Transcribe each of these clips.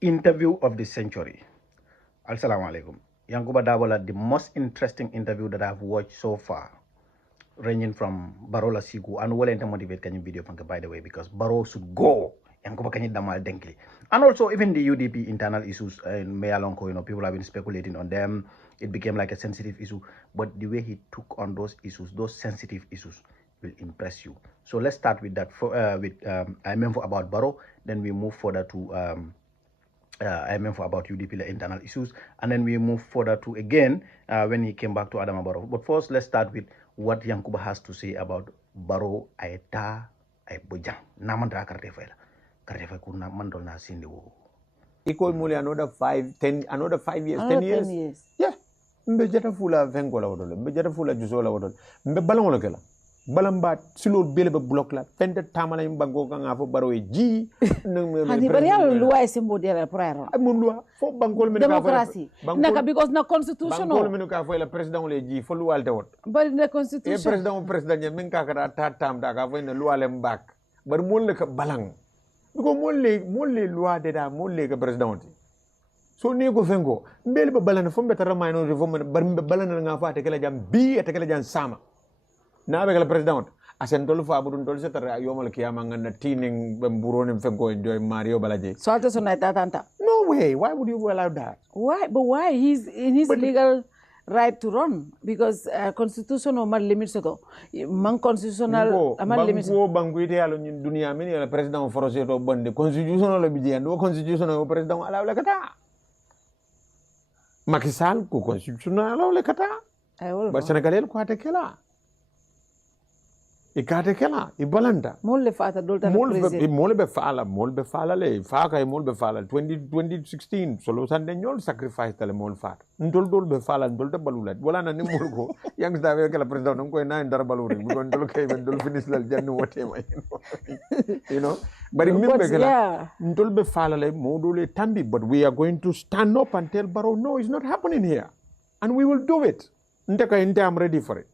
Interview of the century. Assalamu alaikum. Yankuba Darboe, the most interesting interview that I've watched so far, ranging from Barrow Sigu, and well motivate can you video by the way, because Barrow should go. Yankuba can damal denkli. And also even the UDP internal issues in Mayalonko, people have been speculating on them. It became like a sensitive issue. But the way he took on those issues, those sensitive issues, will impress you. So let's start with that. I meant for about Barrow, then we move further to I meant for about UDP internal issues, and then we move further to again when he came back to Adama Barrow. But first, let's start with what Yankuba has to say about Barrow Aeta Bojang. Namandra Kartefela. Kartefa kuna mandol na sindi wo. Equal mule another 5 years, 10 years. Yeah. Mbejata fula vengola wodole. Mbejata fula juzola wodole. Mbe balon lokela. Balamba silo bele be block la fende tamala imbango nga fo Barrow ji hani bari yalo loi sembo dela prero amon loi fo bangol men democracy naka because na constitution bangol men ka fo la president le ji fo loi te wot bari na constitution e president men ka kara ta tam da ka fo ne loi le mbak bar mol le ka balang ko mol le loi de da mol le ka president so ni ko fengo mbele be balana fo mbeta ramay no fo bar mbe balana nga fa te kala jam bi te kala jam sama na be kala president asen tolu fa budun tolu setara yomal kiyama ngana tining bemburonim fengo enjoy Mario Balaje so alta so na tanta no way, why would you allow that? Why he's in his legal right to run because constitutional man limits to man constitutional man limits bangu ite alo nyin dunia mini ala president forcé to bonde constitutional lo biji ando constitutional president ala wala kata Macky Sall ko constitutional ala wala kata ba Senegalel ko ate kala ikate kala ibalanda molle fata dolta president molle be fala le fa kay molle be fala 2016 solo sande ñol sacrifice tale molle fata ndol be fala ndol ta balulat wala na ne mol ko Yanks Darbo kala president ngam koy na ndar baluri bu gon dol kay ben dol finish lal jannu wote may bari mimbe kala ndol be fala le modole tambi but we are going to stand up and tell Barrow no, it's not happening here and we will do it ndeka I'm ready for it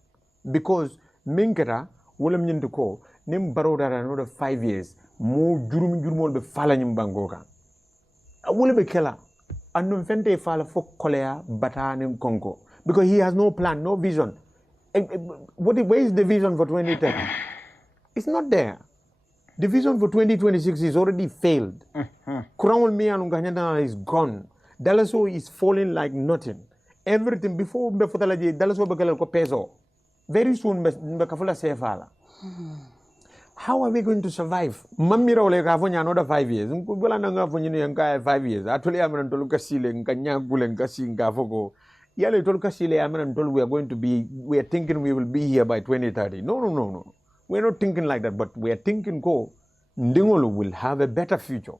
because minkera wala mnyendo ko nim Barrow dara another 5 years mo jurumol be fala nyim bangoka wala be kela andum fente fala fo kolea batanim konko because he has no plan, no vision. Where is the vision for 2030? It's not there. The vision for 2026 is already failed. Kuramul Mianunganyana is gone. Dalaso is falling like nothing. Everything before Dalaso Bakala ko peso. Very soon, how are we going to survive? Mamira ole kafonya another 5 years. Nkubula nanga fonyi nka 5 years. Atuli amana toluka sile nkanya gule nkasi nkafoko. Yale toluka sile amana tolu we are thinking we will be here by 2030. No. We're not thinking like that, but we are thinking Ndingolo will have a better future.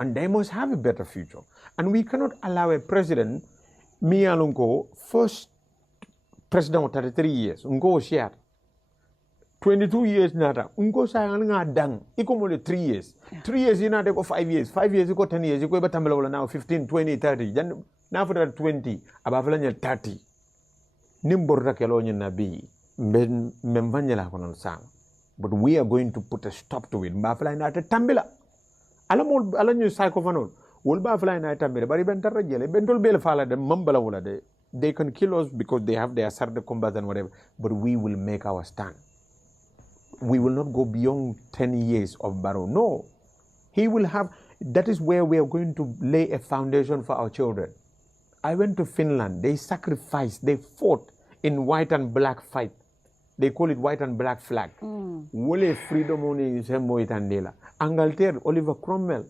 And they must have a better future. And we cannot allow a president, Miyalunko, first president of 33 years, ungo share 22 years nada, ungo sayang nga dang, iko mo 3 years. 3 years ina ko 5 years, 5 years iko 10 years, iko iba tambala now 15, 20, 30. Jan now for 20, abafala nya 30. Nimborra kelo nya nabi, memvanya la konon sang. But we are going to put a stop to it. Bafala ina tambila. Ala nyu psychofanol. Wol bafala ina tambila. Bari bentar jele, bentol bel fala de mambala wala de. They can kill us because they have their assertive combat and whatever, but we will make our stand. We will not go beyond 10 years of Barrow. No. He will have, that is where we are going to lay a foundation for our children. I went to Finland. They sacrificed, they fought in white and black fight. They call it white and black flag. Wole freedom only sembo itandela. Angleterre, Oliver Cromwell.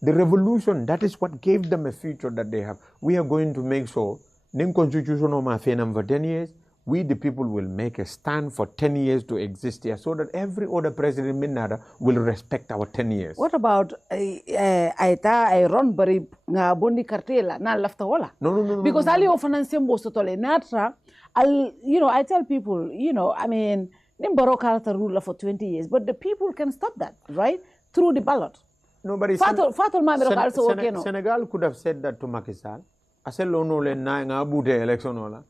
The revolution, that is what gave them a future that they have. We are going to make sure Ning constitution for 10 years, we the people will make a stand for 10 years to exist here so that every other president Minada will respect our 10 years. What about I run bari nga bondi cartela na lafta wala? No. Because ali ofanansi mbosto tole natra I tell people, nim Barrow character ruler for 20 years, but the people can stop that, right? Through the ballot. Nobody Senegal could have said that to Macky Sall. Aselo no le na nga bute election ola.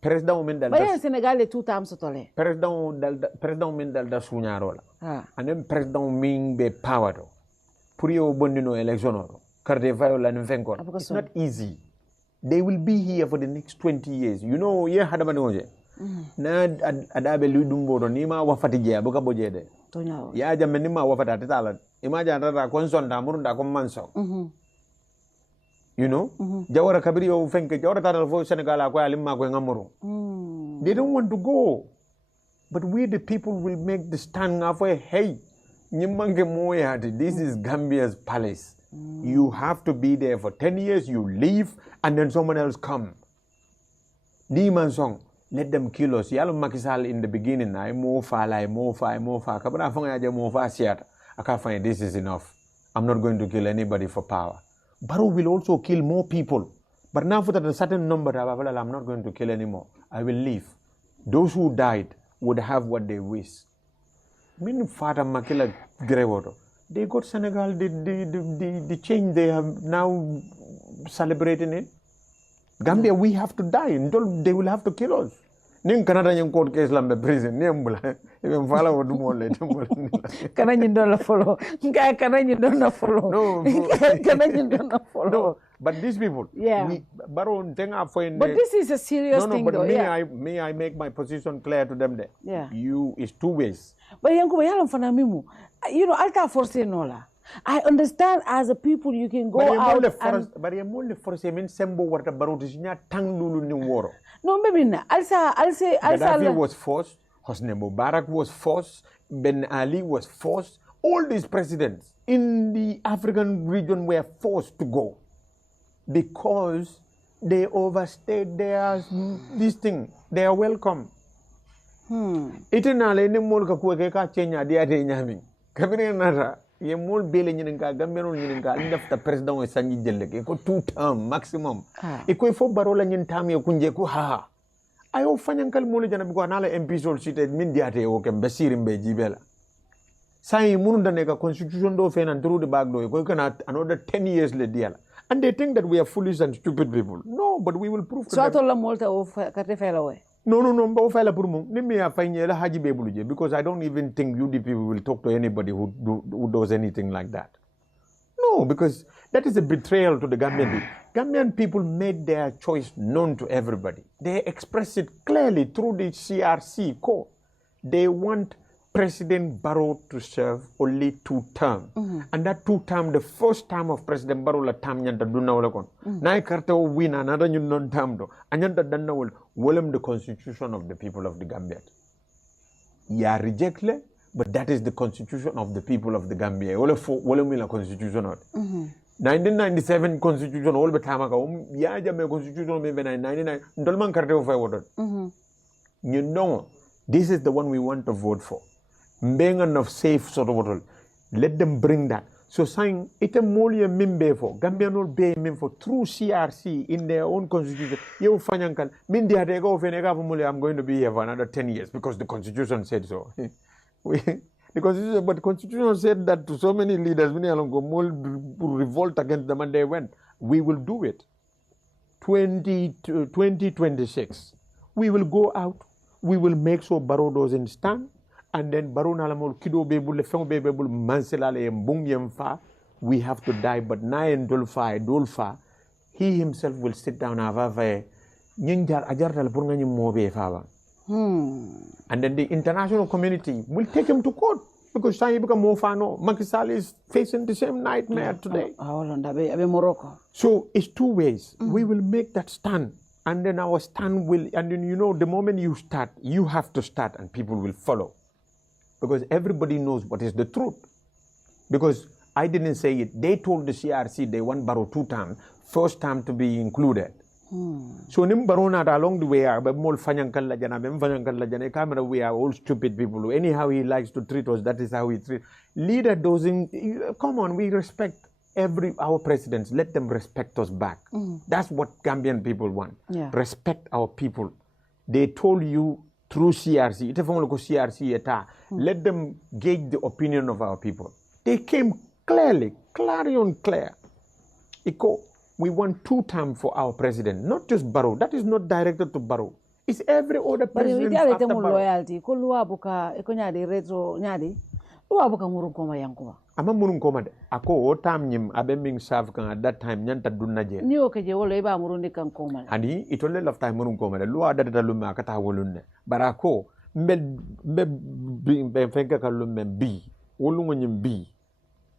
President men dal. Bayan Senegal le 2 times tole. President men dal da suñaro la. Anem president min be power do. Pour yo bondino election ola. It's not easy. They will be here for the next 20 years. You know, yeah, hadamanoje. Na adabe ludumbo ni ma wafati je abuka bojede. Ya jamme ni ma wafata tala. Imaja rara konsonda murunda ko manso. You know? Jawara kabiri o fenke jawara tala fo Senegal ko alimma ko ngamuru. They don't want to go. But we the people will make the stand up for hey, this is Gambia's palace. You have to be there for 10 years, you leave, and then someone else come. Niman song, let them kill us. Yalo makisal in the beginning, I mofa. Kabana fanga mofa siat. I can't find this is enough. I'm not going to kill anybody for power. Barrow will also kill more people. But now for a certain number, I'm not going to kill anymore. I will leave. Those who died would have what they wish. Min Fata Makila Grevoto. They got Senegal, the change they have now celebrating it. Gambia, we have to die. They will have to kill us. Ning Canada yung court case lambe prison. Niambula. Even follow what more later. Canadian don't follow. Canadian don't follow. No. Canadian don't follow. No. But these people, But this is a serious thing, but though. May I make my position clear to them there? Yeah. It's two ways. But Yankuba, you know, Alta Force Nola. I understand as a people you can go out and... But I'm only force mean sembo what about is not tang lulu ni woro. No, maybe not. I'll say. Gaddafi was forced. Hosni Mubarak was forced. Ben Ali was forced. All these presidents in the African region were forced to go because they overstayed this thing. They are welcome. Itinale ni mulka kuweke ka Kenya dia de nyami. Kabiri nara ye mul bele nyininka gambeno nyininka ndafta president we sanji jelle ko 2 term maximum. Iko ifo barola nyin tam ye kunje ku ha. Ayo fanyankal mulu jana biko anala MP sol site min diate o kem basirim be jibela. Sai munu dane ka constitution do fenan through the back door ko kana another 10 years le diala. And they think that we are foolish and stupid people. No, but we will prove to them. So atola molta of Katefela. No, because I don't even think UDP will talk to anybody who does anything like that. No, because that is a betrayal to the Gambian people. Gambian people made their choice known to everybody. They expressed it clearly through the CRC core. They want President Barrow to serve only 2 terms. And that 2 terms, the first term of President Barrow la term nyanta dunna wala kon. Na karta win another new non term do. Anyanta danna wala wolem the constitution of the people of the Gambia. Ya reject le, but that is the constitution of the people of the Gambia. Wolem la constitution not. 1997 constitution all the time ago. Ya jame constitution me 99 ndolman karta wo fay wotot. You know, this is the one we want to vote for. Being enough safe sort of let them bring that. So saying it a molia mimbe for Gambia no be mim for through CRC in their own constitution. You financial min dia de go fenega for I'm going to be here for another 10 years because the constitution said so. The constitution said that to so many leaders when along go revolt against them and they went. We will do it. 2026. We will go out. We will make sure Barrow doesn't stand. And then Barrow nalamol kido bebul feng bebul manselale mbung yemfa. We have to die, but naen dolfa. He himself will sit down avava nyinjar ajartal pour ngani mobe fawa. And then the international community will take him to court because Sai become Mofano. Macky Sall is facing the same nightmare today. So it's 2 ways. We will make that stand. And then our stand will, and then you know, the moment you start, you have to start and people will follow. Because everybody knows what is the truth. Because I didn't say it. They told the CRC they want Barrow 2 terms, first term to be included. So nim Barona along the way, but more fanyankal lajana, camera we are all stupid people. Anyhow he likes to treat us, that is how he treats. Leader doesn't, come on, we respect our presidents, let them respect us back. That's what Gambian people want. Respect our people. They told you through CRC, let them gauge the opinion of our people. They came clearly, clarion clear. We want 2 terms for our president, not just Barrow. That is not directed to Barrow. It's every other president after Barrow. Uwa buka murun koma Yankuba. Ama murun koma de. Ako o tam nyim abe ming serve kan at that time nyanta dunna je. Ni o keje wolo iba murun di kan koma. Ani itole lafta murun koma de. Luwa dada lume akata wolunne. Barako mbe fenka kalume bi. Wolungo nyim bi.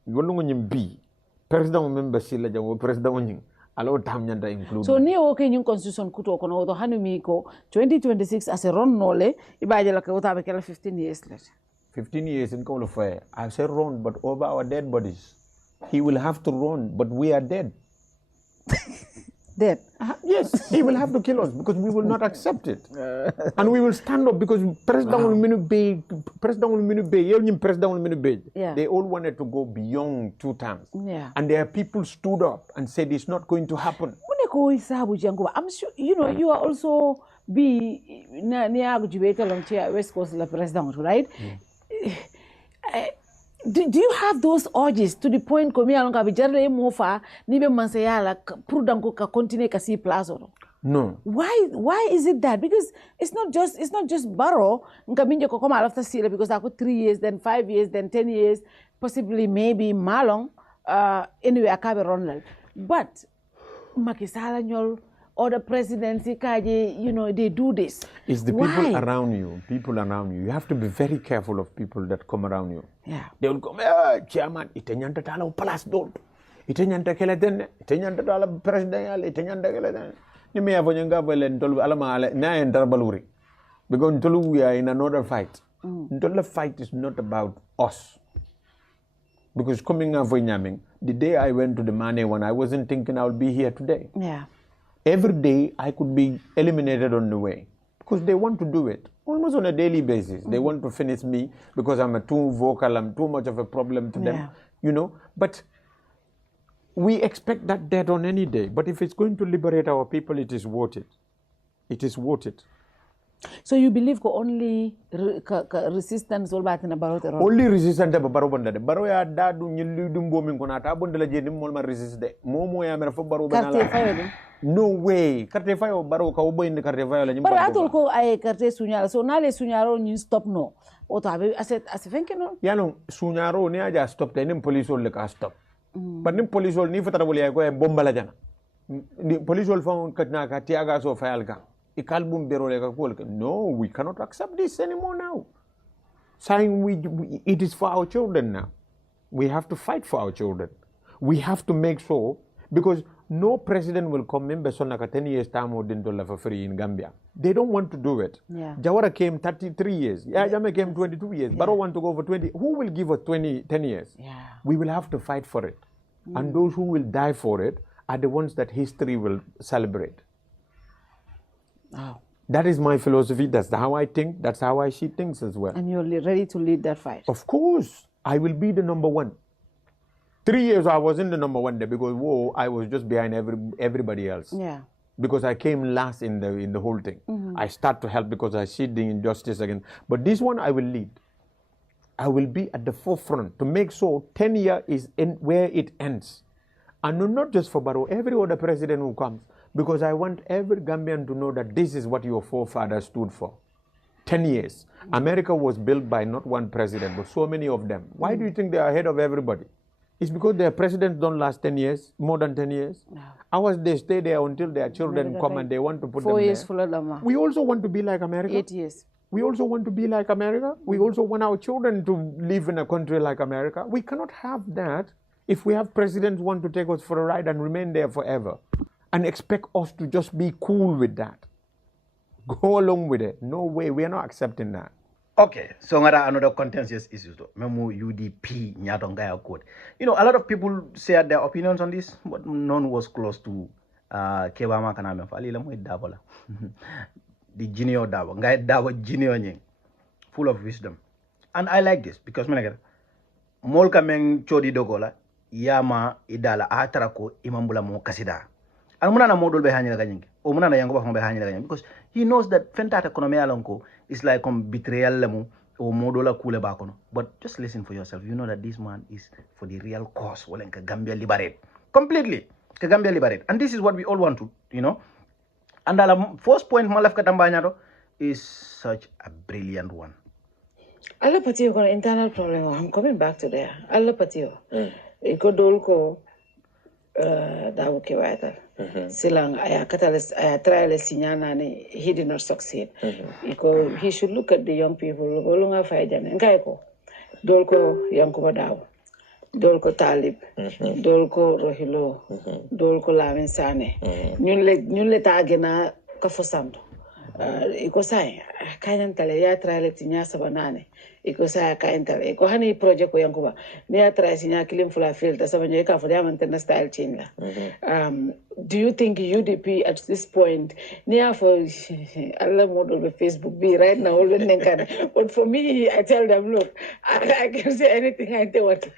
Wolungo nyim bi. President member sila jawo president nyim. Alo tam nyanta include. So ni o ke nyum constitution kuto kono to hanumi ko 2026 as a ron nole iba je la ke wota be kala 15 years later. 15 years in Call of Fire. I said run, but over our dead bodies. He will have to run, but we are dead. Dead? Yes, he will have to kill us because we will not accept it. And we will stand up because President will be, Yeah. they all wanted to go beyond 2 terms. Yeah. And there are people stood up and said it's not going to happen. I'm sure, you know, you are also West Coast president, right? Do you have those urges to the point komi alonga bijarle mofa nibe mansayala prudanko ka continue ka si plazo? No. Why is it that? Because it's not just Barrow nkaminje ko koma after sile because I got 3 years, then 5 years, then 10 years, possibly maybe malong anyway akabe ronlal. But makisala nyol other presidency kaje, you know, they do this. It's the Why? people around you. You have to be very careful of people that come around you. Yeah. They will come, chairman, itenyanta tala palas dol. Itenyanta keleten, itenyanta tala president, itenyanta keleten. Ni me avonyanga vele ntolu alama ale na endarbaluri. Because ntolu we are in another fight. Ntolu fight is not about us. Because coming avonyaming, the day I went to the money one, I wasn't thinking I would be here today. Yeah. Every day I could be eliminated on the way because they want to do it almost on a daily basis. They want to finish me because I'm too vocal, I'm too much of a problem to them, you know. But we expect that dead on any day. But if it's going to liberate our people, it is worth it. It is worth it. So you believe only resistance all about in about the Only resistance to Barrow bondade. Barrow ya dadu nyillu dumbo min kona ta bondala je dim molma resist de. Momo ya mera fo Barrow banala. No way. Carte fayo Barrow ka obo inde carte fayo la nyimba. But atol ko ay carte sunyaro. So nale sunyaro ni stop no. O to abe aset asifenke no. Yano sunyaro ni aja stop te nim police ol le ka stop. But nim police ol ni fatara boli ay ko e bomba la jana. Ni police ol fa katna ka tiaga so fayal ka. No, we cannot accept this anymore now. Saying it is for our children now. We have to fight for our children. We have to make sure, because no president will come in Besonaka 10 years time or didn't for free in Gambia. They don't want to do it. Yeah. Jawara came 33 years. Yajame came 22 years. Barrow want to go for 20. Who will give us 10 years? Yeah. We will have to fight for it. And those who will die for it are the ones that history will celebrate. Wow. That is my philosophy. That's how I think. That's how I see things as well. And you're ready to lead that fight? Of course. I will be the number one. 3 years I was in the number one there because I was just behind everybody else. Yeah. Because I came last in the whole thing. I start to help because I see the injustice again. But this one I will lead. I will be at the forefront to make sure 10 years is in where it ends. And not just for Barrow, every other president who comes. Because I want every Gambian to know that this is what your forefathers stood for. 10 years. America was built by not one president, but so many of them. Why do you think they are ahead of everybody? It's because their presidents don't last 10 years, more than 10 years. No. Ours, they stay there until their children come and they want to put 4 them years there. full of them. We also want to be like America. 8 years. We also want to be like America. We also want our children to live in a country like America. We cannot have that if we have presidents who want to take us for a ride and remain there forever. And expect us to just be cool with that. Go along with it. No way. We are not accepting that. Okay, so another contentious issue though. Memo UDP nyatongaya code. You know, a lot of people shared their opinions on this, but none was close to Kebama Kaname Falila Mui Dabola. The junior Dabo. Ngai Dabo junior nying. Full of wisdom. And I like this because Molka meng chodi dogola yama idala atarako imambula mo kasida. And munana modul be hanyira ganyingi. O munana yango ba be hanyira ganyingi because he knows that fentata economy alonko is like betrayal lemu or modola kule bakono. But just listen for yourself. You know that this man is for the real cause. Walenka Gambia liberate. Completely. Gambia liberate. And this is what we all want to, you know. And the first point Malaf Katambanyado is such a brilliant one. Alla patio kono internal problem. I'm coming back to there. Alla patio. Iko dolko dawo ke wata. Silang aya catalyst aya trial sinyana ni he did not succeed. Iko he should look at the young people. Golunga faijane. Ngai ko dolko Yankuba Darbo. Dolko Talib, Dolko Rohilo, Dolko Lamin Sane. Ñun le tagena ka fosamto. Iko sai kayan tale ya trale tinya sabanane. Iko sai kayan tale. Iko hani project ko Yankuba. Ni ya trale sinya kilim fula field sabanyo ka for diamond na style change la. Do you think UDP at this point near for Allah model of Facebook be right now but for me I tell them look I can say anything I do what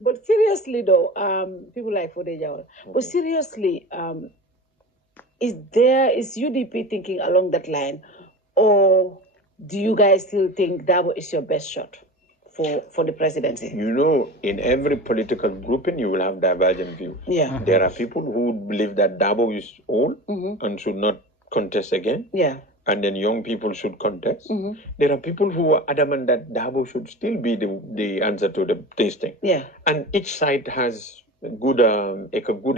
but seriously though people like Fodejawal but seriously is UDP thinking along that line or do you guys still think Darbo is your best shot for the presidency? You know, in every political grouping, you will have divergent views. Yeah. There are people who believe that Darbo is old and should not contest again. Yeah. And then young people should contest. There are people who are adamant that Darbo should still be the answer to this thing. Yeah. And each side has a good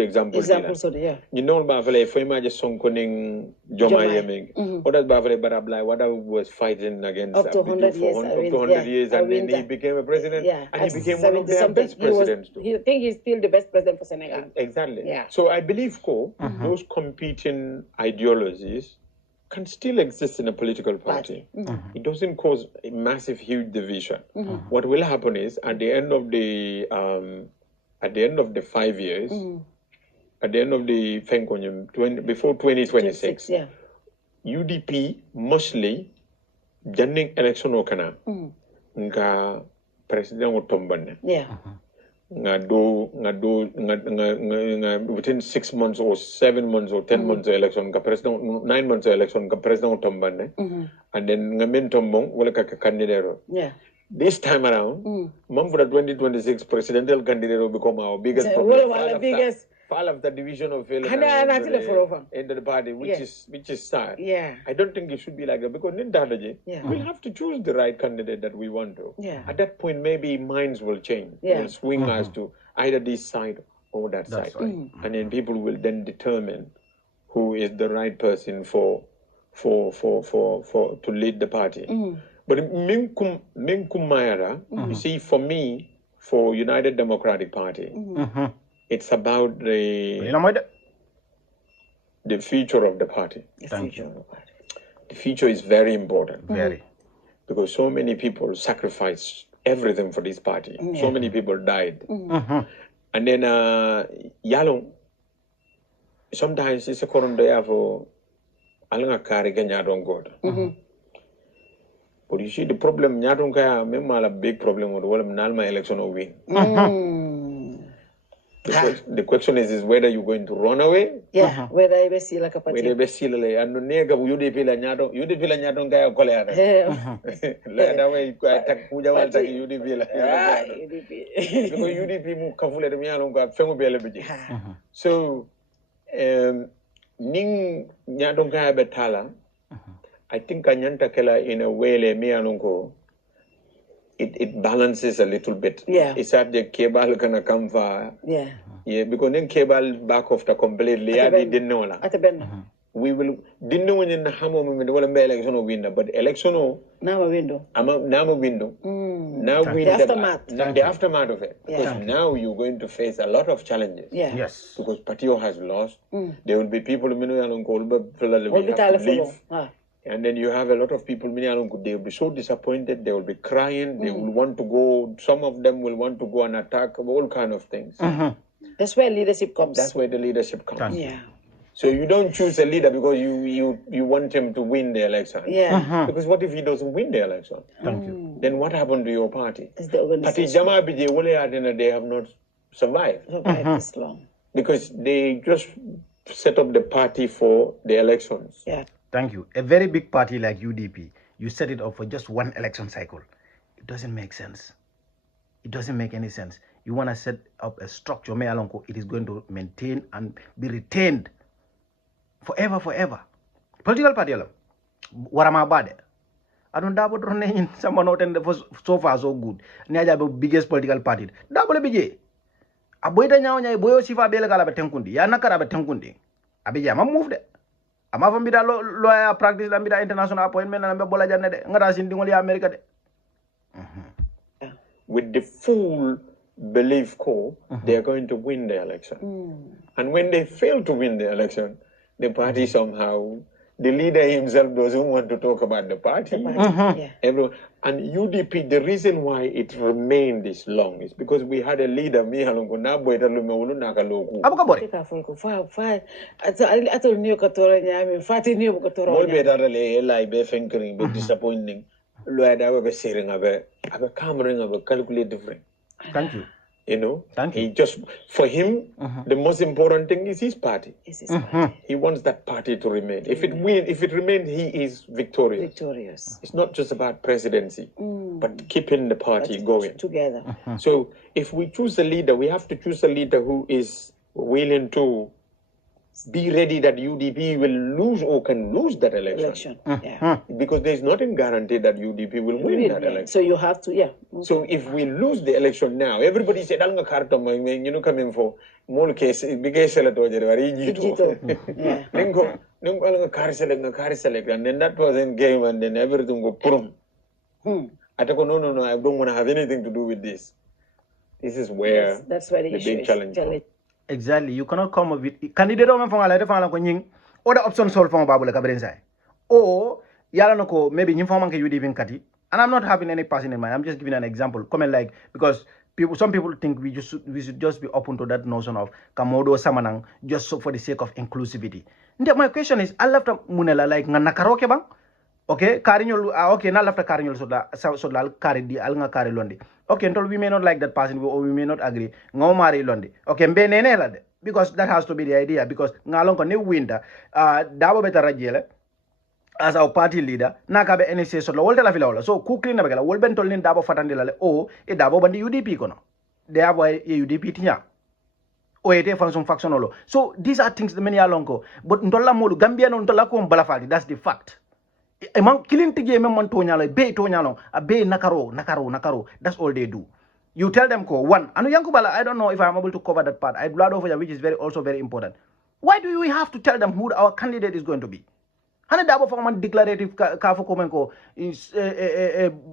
example. Examples of yeah. You know, Bafale, if I just song koning Joma Yeming, what does Bafale Barablai, what I was fighting against up to 100 years, up to 100 years, and then he became a president, and he became one of their best presidents. I think he's still the best president for Senegal. Exactly. Yeah. So I believe, those competing ideologies can still exist in a political party. It doesn't cause a massive, huge division. What will happen is at the end of the 5 years, at the end of the before 2026, yeah. UDP mostly janning election okana nga president otombane. Yeah. Nga within 6 months or 7 months or 10 months of election nga president 9 months of election nga president otombane. And then nga min tombong wala ka candidate. Yeah. This time around, for the 2026 presidential candidate will become our biggest problem. Fall of the division of failure into the party, which is sad. Yeah. I don't think it should be like that because we'll have to choose the right candidate that we want to. Yeah. At that point, maybe minds will change. Will swing us to either this side or that side, right. and then people will then determine who is the right person to lead the party. But Minkum Mayara, you see, for me, for United Democratic Party, it's about the future of the party. The future is very important. Very. Because so many people sacrificed everything for this party. So many people died. And then, Yalong, sometimes it's a corona for Alanga Kariganya don't go. But you see, the problem, a big problem with the Nalma election or win. The question is whether you're going to run away. Yeah, whether you see like a party. Whether you see like and nega UDP la nyadong kaya kolera. That way I tak puja wal tak UDP la. UDP. Because UDP mu kafule de mialong ka fengu bele beji. So ning nyadong kaya betala. I think Anyanta Kela in a way it balances a little bit. Yeah. It's at the cable gonna come for yeah, because then cable back off the completely didn't know la. We will didn't know when in the hammer when the election winner, but election now a window. Now a window. Now the aftermath. The aftermath of it. Because now you're going to face a lot of challenges. Yeah. Yes. Because Patio has lost. There will be people who leave. And then you have a lot of people, they will be so disappointed, they will be crying, they will want to go, some of them will want to go and attack, all kind of things. That's where leadership comes. That's where the leadership comes. Yeah. So you don't choose a leader because you want him to win the election. Yeah. Because what if he doesn't win the election? Thank you. Then what happened to your party? It's the organization. They have not survived. This long. Because they just set up the party for the elections. Yeah. Thank you. A very big party like UDP, you set it up for just one election cycle. It doesn't make sense. It doesn't make any sense. You want to set up a structure, it is going to maintain and be retained forever. Political party, warama bade. don't Darbo drone someone out and so far so good. Niaja biggest political party. Darbo le bije. Aboita nyao nyai boyo sifa bele kala betenkundi. Ya nakara betenkundi. Abije ama move de. Ama fambida lawyer practice la mbida international appointment na mbe bola janne de. Ngara sindi ngoli America de. With the full belief core, they are going to win the election. And when they fail to win the election, the party somehow, the leader himself doesn't want to talk about the party. Everyone, and UDP, the reason why it remained this long is because we had a leader, disappointing. Thank you. You know, Thank you. he just, for him, the most important thing is his party. He wants that party to remain. If it remains, he is victorious. It's not just about presidency, but keeping the party going together. So if we choose a leader, we have to choose a leader who is willing to be ready that UDP will lose or can lose that election. Because there's nothing guaranteed that UDP will win that election. So you have to, So if we lose the election now, everybody said, "Alanga karta coming for more case, bigger selector, and then that was in game, and then everything go prum. I don't no, I don't want to have anything to do with this. This is where that's where the big challenge comes. Exactly. You cannot come up with candidate on from ala defala ko nying other option solve from babule kabrensa. Or yala nako maybe nyim from ke UDP kati. And I'm not having any person in mind. I'm just giving an example. Comment like because some people think we should just be open to that notion of kamodo samanang just so for the sake of inclusivity. My question is I left munela like nganakaroke bang? Okay, karinyol okay, na left karinyol so dal kari di al nga kari londi. Okay, until we may not like that person or we may not agree. Ngomari londi. Okay, mbe nene lade. Because that has to be the idea. Because ngalong ko ni winter, Darbo beta rajele as our party leader, nakabe NSA so la la fila so quickly na bagala wol ben tol ni Darbo fatandi lale o e Darbo bandi UDP kono. They have a UDP tinya. O ete faction olo. So these are things the many alongo. But ntola modu Gambia no ntola ko mbalafali. That's the fact. Among killing tige memon tonyalo be tonyalo a be nakaro. That's all they do. You tell them ko one. And Yankubala, I don't know if I'm able to cover that part. I blood over which is also very important. Why do we have to tell them who our candidate is going to be? Hana Darbo forman declarative kafo komenko is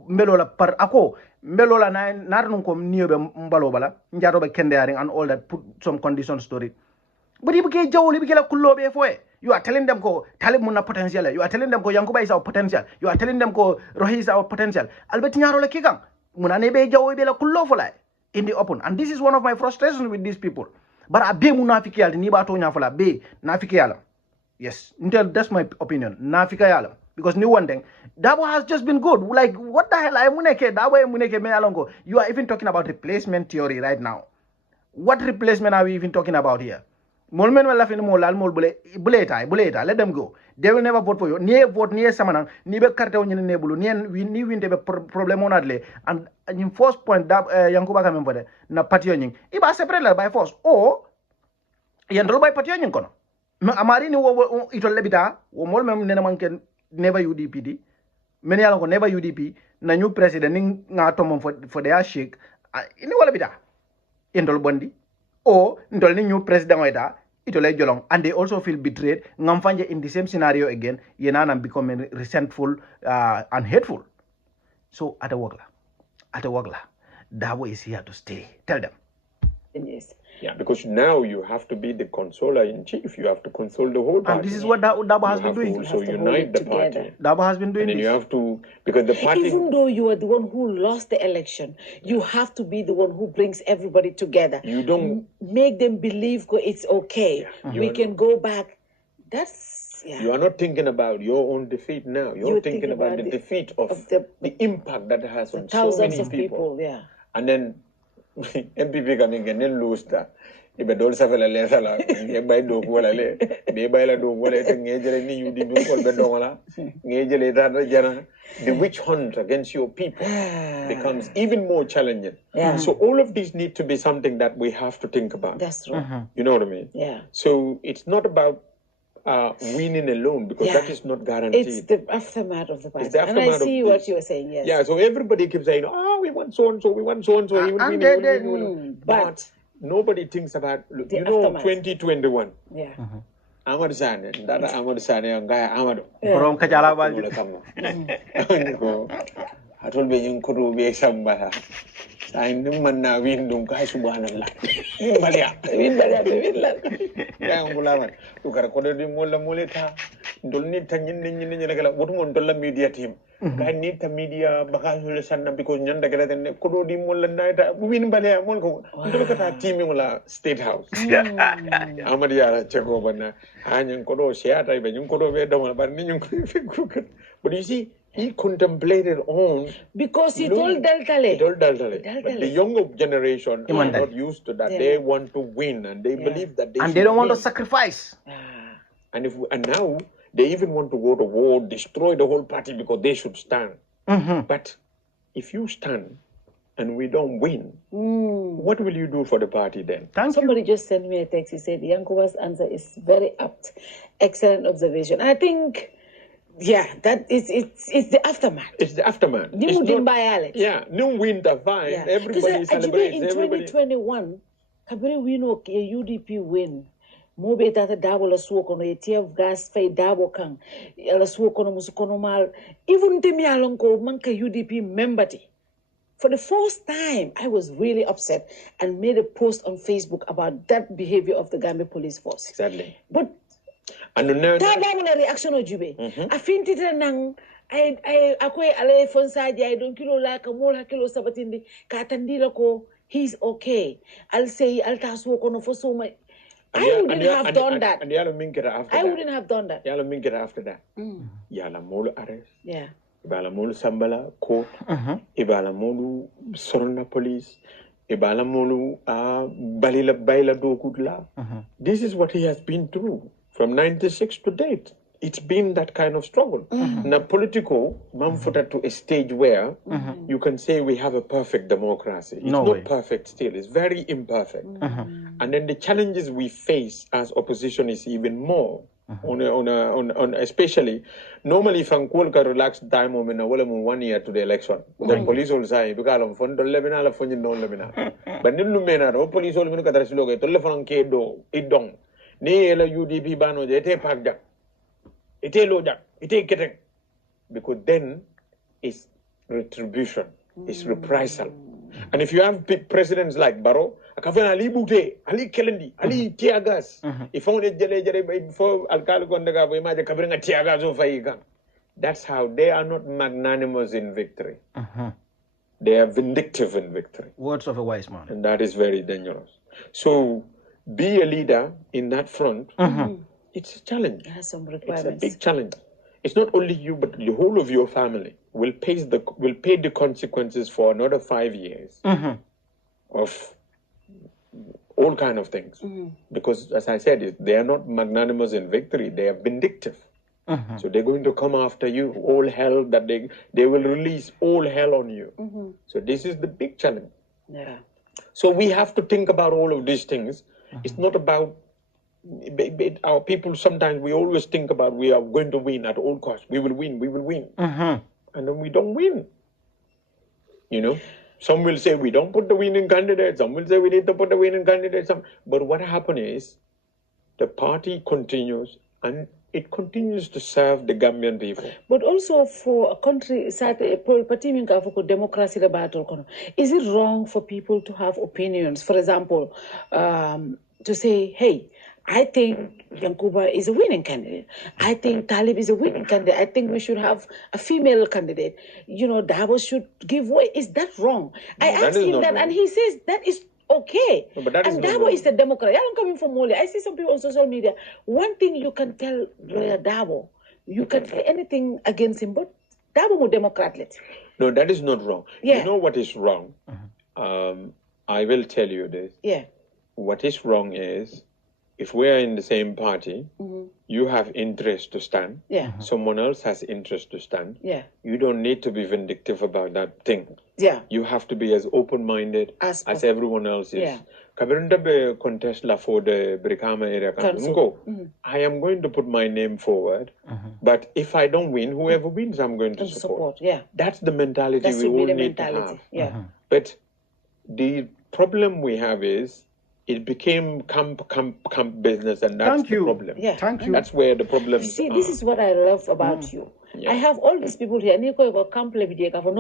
melola par ako melola na narnun ko niobe mbalobala njarobe kendearing and all that, put some conditions to it. But if you get kulobe foe, you are telling them ko Talib muna potential. You are telling them ko Yankuba is our potential. You are telling them ko Rohi is our potential. Albert nyaro le kikang muna nebe jawo be la kulo fola in the open. And this is one of my frustrations with these people. But abe munafiki yal ni ba to nya fola be nafiki yala. Yes, that's my opinion. Nafika yala. Because new one thing, Darbo has just been good. Like what the hell? You are even talking about replacement theory right now. What replacement are we even talking about here? Molmen will laugh in more lal buleta, let them go. They will never vote for you. Near vote near Samanang, near Cartel in Nebulu, near we win the problem on Adley. And in first point, Yankuba coming for the na pationing. Iba separate by force. Or Yandro by pationing kono. Amarini ito lebita, or Molmen Nenaman can never UDPD. Many along never UDP, na new president ngatomon for their shake. In the Wallabita. Indol Bondi. Or Ndol new president oida. And they also feel betrayed. Ngamfanje in the same scenario again, Yenana becoming resentful and hateful. So at a wagla, Darbo is here to stay. Tell them. Yes. Yeah, because now you have to be the consoler in chief. You have to console the whole party. And this is what Darbo has been doing. So unite the party. Darbo has been doing and this. You have to, because the party. Even though you are the one who lost the election, you have to be the one who brings everybody together. You don't make them believe it's okay. Yeah. We can go back. That's You are not thinking about your own defeat now. You're thinking about the defeat of the impact that it has on so many people. Yeah. And then MPP coming and then lose that. If I don't have a letter, by do wala le, be by la do wala, ngejele ni UDP call bedonga, ngejele that jana. The witch hunt against your people becomes even more challenging. Yeah. So all of these need to be something that we have to think about. That's true. You know what I mean? Yeah. So it's not about winning alone, because that is not guaranteed. It's the aftermath of the party. It's the aftermath and I see what you were saying, yes. Yeah, so everybody keeps saying, oh, we want so-and-so, we want so-and-so, he will win, but nobody thinks about, you know, 2021. Yeah. Amadou Sane, Dada Amadou Sane, and Guy Amadou. From Kajala I told me you could be somebody. I knew man now win don't guys who want to like. Win Balia. Look at a quarter de Mola Moleta. Don't need Tanyan what one dollar media team. I need the media Bakasana because Yanda and Kodi Mola night. Win Balia Monko. Look at our team in State House. Amadia Chakobana. And Kodo Shiata, but you could have but but you see. He contemplated on because he told Deltale. But the younger generation are not used to that. Yeah. They want to win, and they believe that they don't want to sacrifice. And now they even want to go to war, destroy the whole party because they should stand. But if you stand and we don't win, what will you do for the party then? Somebody just sent me a text. He said Yankuba's answer is very apt, excellent observation. I think. Yeah, that is it's the aftermath. It's the aftermath. New Alex. Yeah, new winter fine. Yeah. Everybody celebrates. In 2021, Kabiri win a UDP win. Mo be tata Darbo la suo kono e tief gas fay Darbo kang la suo kono musukono mal. Even temi alonko manka UDP membati. For the first time, I was really upset and made a post on Facebook about that behavior of the Gambia police force. Exactly. But and no reaction of Jube. I think it nang I ale fonsaji I don't kilo like a more kilo sabatindi katandila ko he's okay. I'll say I'll task work on for so much. I wouldn't have done that. And yala minkera after I wouldn't have done that. Yala minkera after that. Yala molu arrest. Yeah. Ibala molu sambala court. Ibala molu sorona police. Ibala molu balila baila do kudla. This is what he has been through. From 96 to date, it's been that kind of struggle. Now, political, Mamfuta to a stage where you can say we have a perfect democracy. It's not perfect still. It's very imperfect. And then the challenges we face as opposition is even more. On especially, normally if I'm cool, relaxed time moment, 1 year to the election. The police will say, because I'm fond of Lebanon, I'm no Lebanon. But no police will look at the slogan, telephone kedo, it don't. Ne la UDP bano je ite pakja, ite loja, ite keteng, because then it's retribution, it's reprisal. And if you have presidents like Barrow, akafana ali bute, ali kelendi, ali tiagas. If only jere before alkali kondaga bo imaje kabringa tiagas o faiga. That's how they are not magnanimous in victory. They are vindictive in victory. Words of a wise man. And that is very dangerous. So be a leader in that front. It's a challenge. It has some requirements. It's a big challenge. It's not only you, but the whole of your family will pay the consequences for another 5 years of all kind of things. Because, as I said, they are not magnanimous in victory. They are vindictive. So they're going to come after you. All hell that they will release all hell on you. So this is the big challenge. Yeah. So we have to think about all of these things. It's not about our people. Sometimes we always think about we are going to win at all costs. We will win. We will win. And then we don't win. You know, some will say we don't put the winning candidate. Some will say we need to put the winning candidate. But what happens is the party continues and it continues to serve the Gambian people. But also for a country, democracy, is it wrong for people to have opinions? For example, to say, hey, I think Yankuba is a winning candidate. I think Talib is a winning candidate. I think we should have a female candidate. You know, Darbo should give way. Is that wrong? No, I asked him that, and he says that is okay. No, but that and Darbo is a Democrat. I'm coming from Moli. I see some people on social media. One thing you can tell Lawyer Darbo, you can say anything against him, but Darbo is Democrat. No, that is not wrong. Yeah. You know what is wrong? I will tell you this. Yeah. What is wrong is if we are in the same party, you have interest to stand. Yeah. Someone else has interest to stand. Yeah. You don't need to be vindictive about that thing. Yeah. You have to be as open-minded As everyone else is. Yeah. Kabirunda be contest la for the Brikama area council. I am going to put my name forward, but if I don't win, whoever wins, I'm going to support. Yeah. That's the mentality That we should be all the need mentality. to have. Yeah. But the problem we have is it became camp business, and that's Thank the you. problem. Yeah. Thank you. That's where the problem See, this is what I love about you. Yeah. I have all these people here. Nico, you go camp no,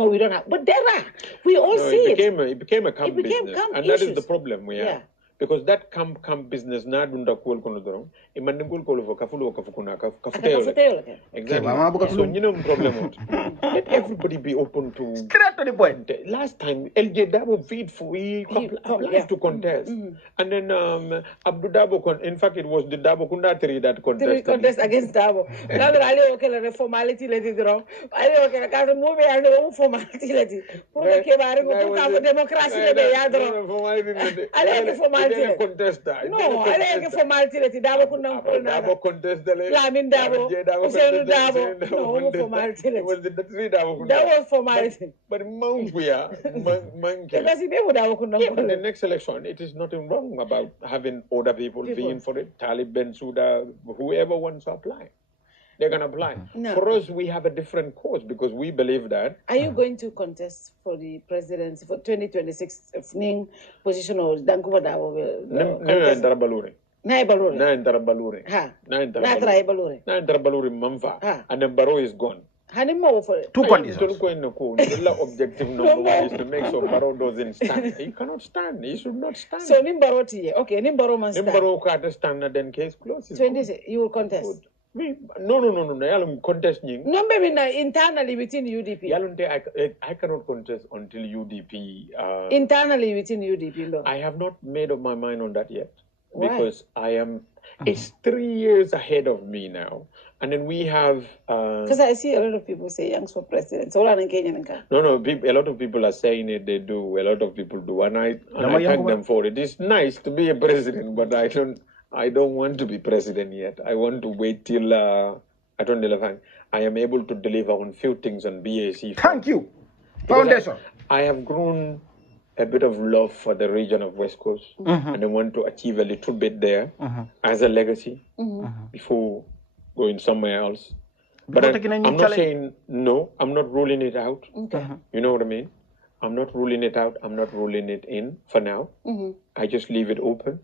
we don't have. But there are. We all No, see it it. became a camp became business, camp and that is issues. the problem we have. Yeah. Because that camp business na dunda kuol kono dorong imandingul kolo fo kafulo kafukuna Kafuteo kafuteo lake. exactly. Okay, Mama, So you know problem what? Let everybody be open to. Straight to the point. Last time LJ Darbo feed for he applied to contest, and then Abdu Darbo in fact it was the Darbo Kundatri that contested. Contest against Darbo. Now that I okay the formality let it wrong. I okay can remove and the formality let it. Pour que va go democracy le be ya dro. Ale formality. Contest that. No, ale formality let Darbo kunna ko na. Darbo contest the Lamin Darbo. Hussein Darbo. No formality. It was the three Darbo. That was formality. But Mountwea, Because he be with Darbo kunna. in the next election, it is nothing wrong about having other people being for it. Talib Bensouda, whoever wants to apply, they're going to apply. No. For us, we have a different cause because we believe that. Are you going to contest for the presidency for 2026 position of Yankuba Darbo? No, Tarabaluri. Na Baluri. Na Tarabaluri. Ha. Na Na try Baluri. Na Tarabaluri Mamfa. Ah. And then Barrow is gone. Hani mo for it. Two conditions. The objective number one is to make sure Barrow doesn't stand. He cannot stand. He should not stand. So Nimbaro tiye. Okay, Nimbaro man stand. Barrow can't stand, then case closed. 20 you will contest. No. Yalum contest nying. No, maybe internally within UDP. Yalunte, I cannot contest until UDP. Internally within UDP, no. I have not made up my mind on that yet. Why? Because it's 3 years ahead of me now. And then we have... Because I see a lot of people say Yanks for president. So no, a lot of people are saying it, they do. A lot of people do. And I thank them for it. It's nice to be a president, but I don't want to be president yet. I want to wait till I am able to deliver on few things on BAC. Thank you. Foundation. I have grown a bit of love for the region of West Coast, and I want to achieve a little bit there as a legacy before going somewhere else. But I'm not saying no, I'm not ruling it out. Okay. You know what I mean? I'm not ruling it out, I'm not ruling it in for now. I just leave it open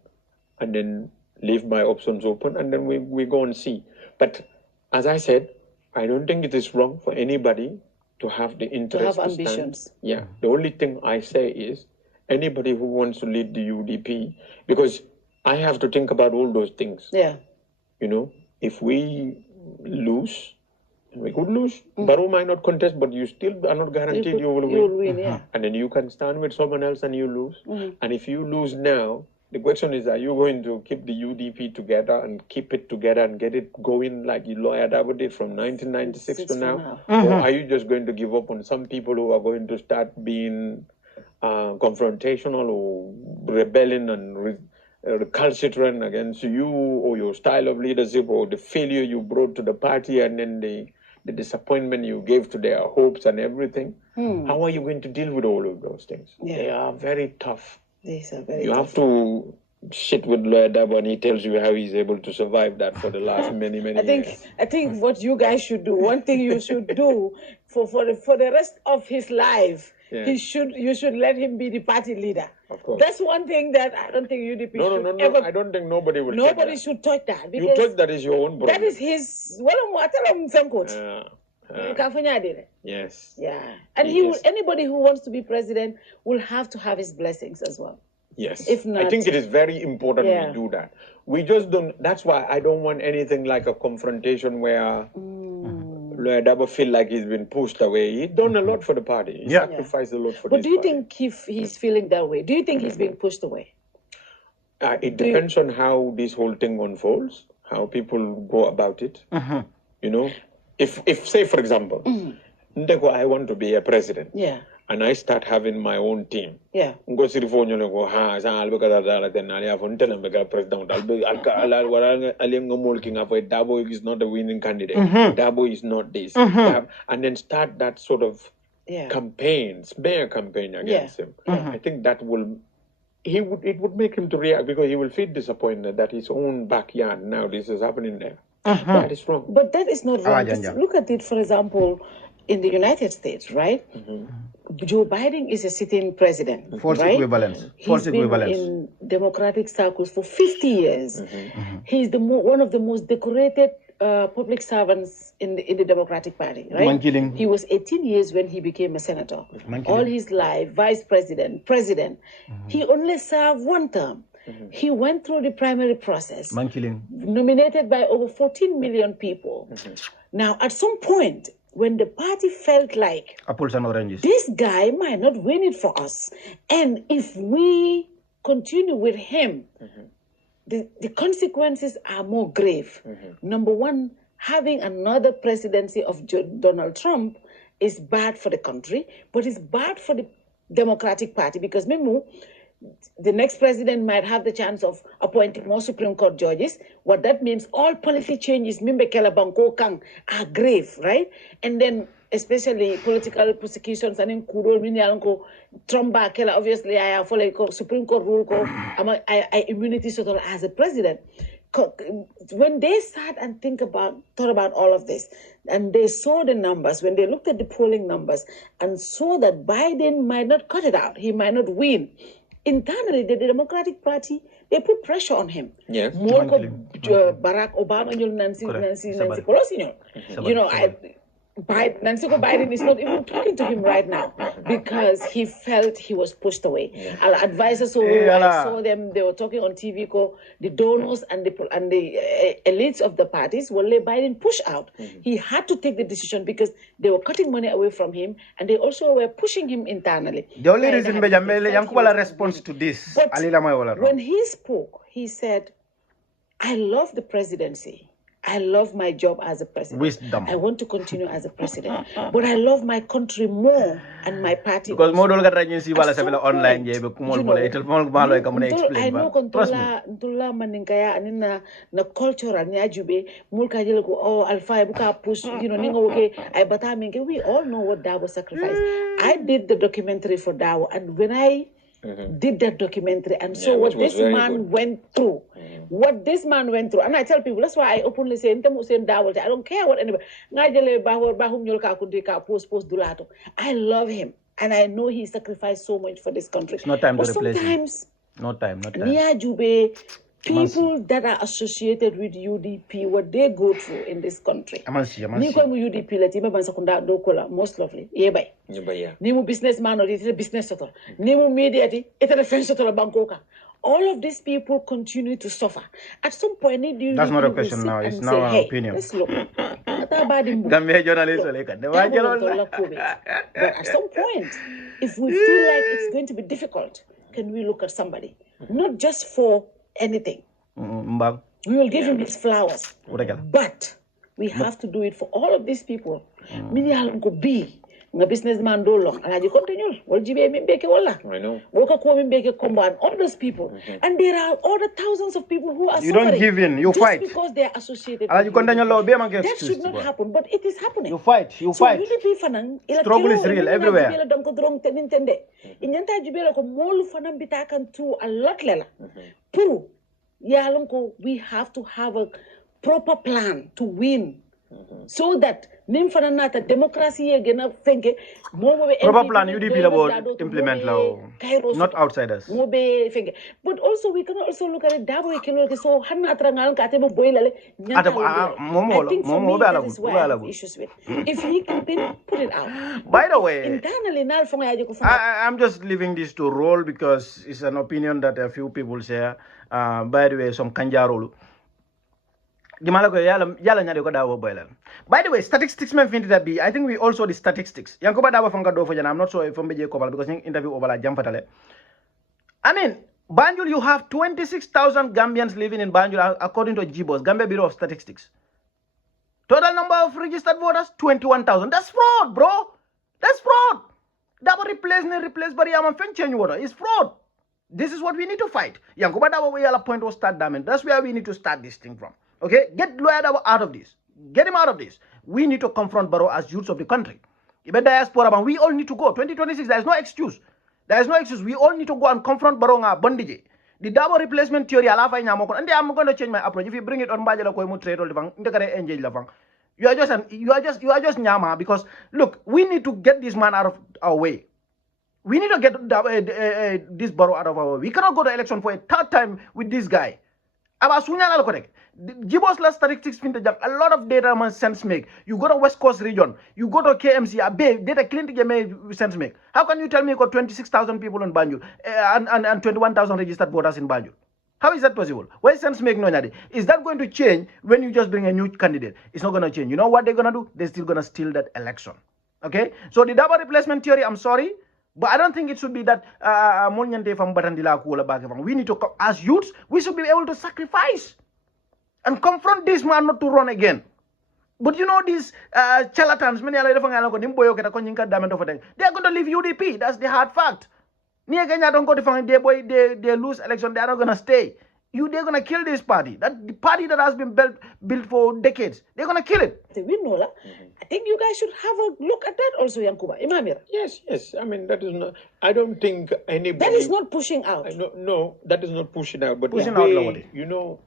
and then leave my options open, and then we go and see. But as I said, I don't think it is wrong for anybody to have the interest to have ambitions. Stand. Yeah. The only thing I say is anybody who wants to lead the UDP, because I have to think about all those things. Yeah. You know, if we lose, and we could lose, Barrow might not contest, but you still are not guaranteed you will win. You will win, yeah. And then you can stand with someone else and you lose. And if you lose now, the question is, are you going to keep the UDP together and keep it together and get it going like Lawyef Darboe did from 1996 to now? Or are you just going to give up on some people who are going to start being confrontational or rebelling and recalcitrant against you or your style of leadership or the failure you brought to the party and then the disappointment you gave to their hopes and everything? How are you going to deal with all of those things? Yeah. They are very tough. These are very You tough. have to sit with Lawyef Darboe and he tells you how he's able to survive that for the last many years. I think what you guys should do, one thing you should do for the rest of his life, you should let him be the party leader. Of course. That's one thing that I don't think UDP should ever. I don't think nobody will. Nobody should touch that. You touch that is your own problem. That is his. Yes. Yeah, and anybody who wants to be president will have to have his blessings as well. Yes. If not, I think it is very important we do that. We just don't. That's why I don't want anything like a confrontation where Lawyef Darboe feel like he's been pushed away. He's done a lot for the party. He sacrificed a lot for. But do you think he's feeling that way? Do you think he's being pushed away? It depends on how this whole thing unfolds, how people go about it. You know, if say for example, Ndeko, I want to be a president. Yeah. and I start having my own team. Yeah. Go see the phone, go, ha, sa albe kada dala then I have until I'm a president. Darbo is not a winning candidate. Darbo is not this. And then start that sort of campaign, smear campaign against him. I think that it would make him to react because he will feel disappointed that his own backyard now this is happening there. That is wrong. But that is not wrong. Look at it, for example, in the United States, right? Joe Biden is a sitting president. False right? equivalence. False He's equivalence. been in democratic circles for 50 years. He's one of the most decorated public servants in the Democratic Party, right? He was 18 years when he became a senator. All his life, vice president, president. He only served one term. He went through the primary process, nominated by over 14 million people. Now, at some point, when the party felt like apples and oranges, this guy might not win it for us, and if we continue with him, the consequences are more grave. Number one, having another presidency of Donald Trump is bad for the country, but it's bad for the Democratic Party because the next president might have the chance of appointing more Supreme Court judges. What that means, all policy changes, are grave, right? And then especially political persecutions and in Kuro, Trump, obviously, I follow Supreme Court rule, I immunity sort of as a president. When they sat and thought about all of this, and they saw the numbers, when they looked at the polling numbers and saw that Biden might not cut it out, he might not win. Internally, the Democratic Party, they put pressure on him. Yeah. More Barack Obama, Nancy Pelosi. Nancy Biden is not even talking to him right now because he felt he was pushed away. Our advisors, I saw them, they were talking on TV, the donors and the elites of the parties will let Biden push out. He had to take the decision because they were cutting money away from him and they also were pushing him internally. The only reason Yankuba response to this, when he spoke, he said, I love the presidency. I love my job as a president. Wisdom. I want to continue as a president. But I love my country more and my party. Because more online I know controlla maninkaya anina na cultural nyajube mulka jelko alfa buka push ningo I bataminge. We all know what Darbo sacrificed. I did the documentary for Darbo, and when I did that documentary and saw what this man went through. What this man went through. And I tell people, that's why I openly say, I don't care what anybody. I love him. And I know he sacrificed so much for this country. It's not time but to replace sometimes, him. No time. People that are associated with UDP, what they go through in this country. UDP, most lovely. Nimu businessman or it's a business. Nimu media, it's a defense of Bangkok. All of these people continue to suffer. At some point, that's not a question now. It's now an opinion. Let's look. But at some point, if we feel like it's going to be difficult, can we look at somebody? Not just for anything. We will give him his flowers. But we have to do it for all of these people. Businessman alaji continue I know. All those people. And there are other thousands of people who are you don't give in, you fight because they are associated that should not happen, but it is happening. You fight struggle is real everywhere. We have to have a proper plan to win. So that democracy proper plan UDP about implement law, not outsiders. But also we can also look at it Darbo so I think for me that is why I have issues with. If he can put it out. By the way, internally I'm just leaving this to roll because it's an opinion that a few people share. By the way, some kanjarolu. By the way, statistics I think we also the statistics. Yankuba Darboe from Gadofo, I'm not sure if I'm because in interview over Jamfatale. I mean, Banjul, you have 26,000 Gambians living in Banjul according to GBOS, Gambia Bureau of Statistics. Total number of registered voters, 21,000. That's fraud, bro. That's fraud. Darboe replace Bariyama Fen change water. It's fraud. This is what we need to fight. Yankuba Darboe we are point of start damage. That's where we need to start this thing from. Okay? Get Lawyef Darboe out of this. Get him out of this. We need to confront Barrow as youths of the country. Even diaspora, but we all need to go. 2026, there is no excuse. There is no excuse. We all need to go and confront Barrow nga bondije. The Darboe replacement theory, and I'm going to change my approach. If you bring it on Bajala Koimu trade, you are just nyama, because look, we need to get this man out of our way. We need to get this Barrow out of our way. We cannot go to election for a third time with this guy. Give us last statistics, a lot of data man sense make. You go to West Coast region, you go to KMC, data clean make sense make. How can you tell me you got 26,000 people in Banjul and 21,000 registered voters in Banjul? How is that possible? Why sense make no nyade? Is that going to change when you just bring a new candidate? It's not going to change. You know what they're going to do? They're still going to steal that election. Okay? So the Darboe replacement theory, I'm sorry, but I don't think it should be that we need to, as youths, we should be able to sacrifice and confront this man not to run again. But you know these charlatans, they are going to leave UDP. That's the hard fact. Don't go to they lose election, they are not going to stay. They're going to kill this party. That the party that has been built for decades. They're going to kill it. We know that. I think you guys should have a look at that also, Yankuba. Yes. I mean, that is not, I don't think anybody... That is not pushing out. No, that is not pushing out. But pushing out, you know,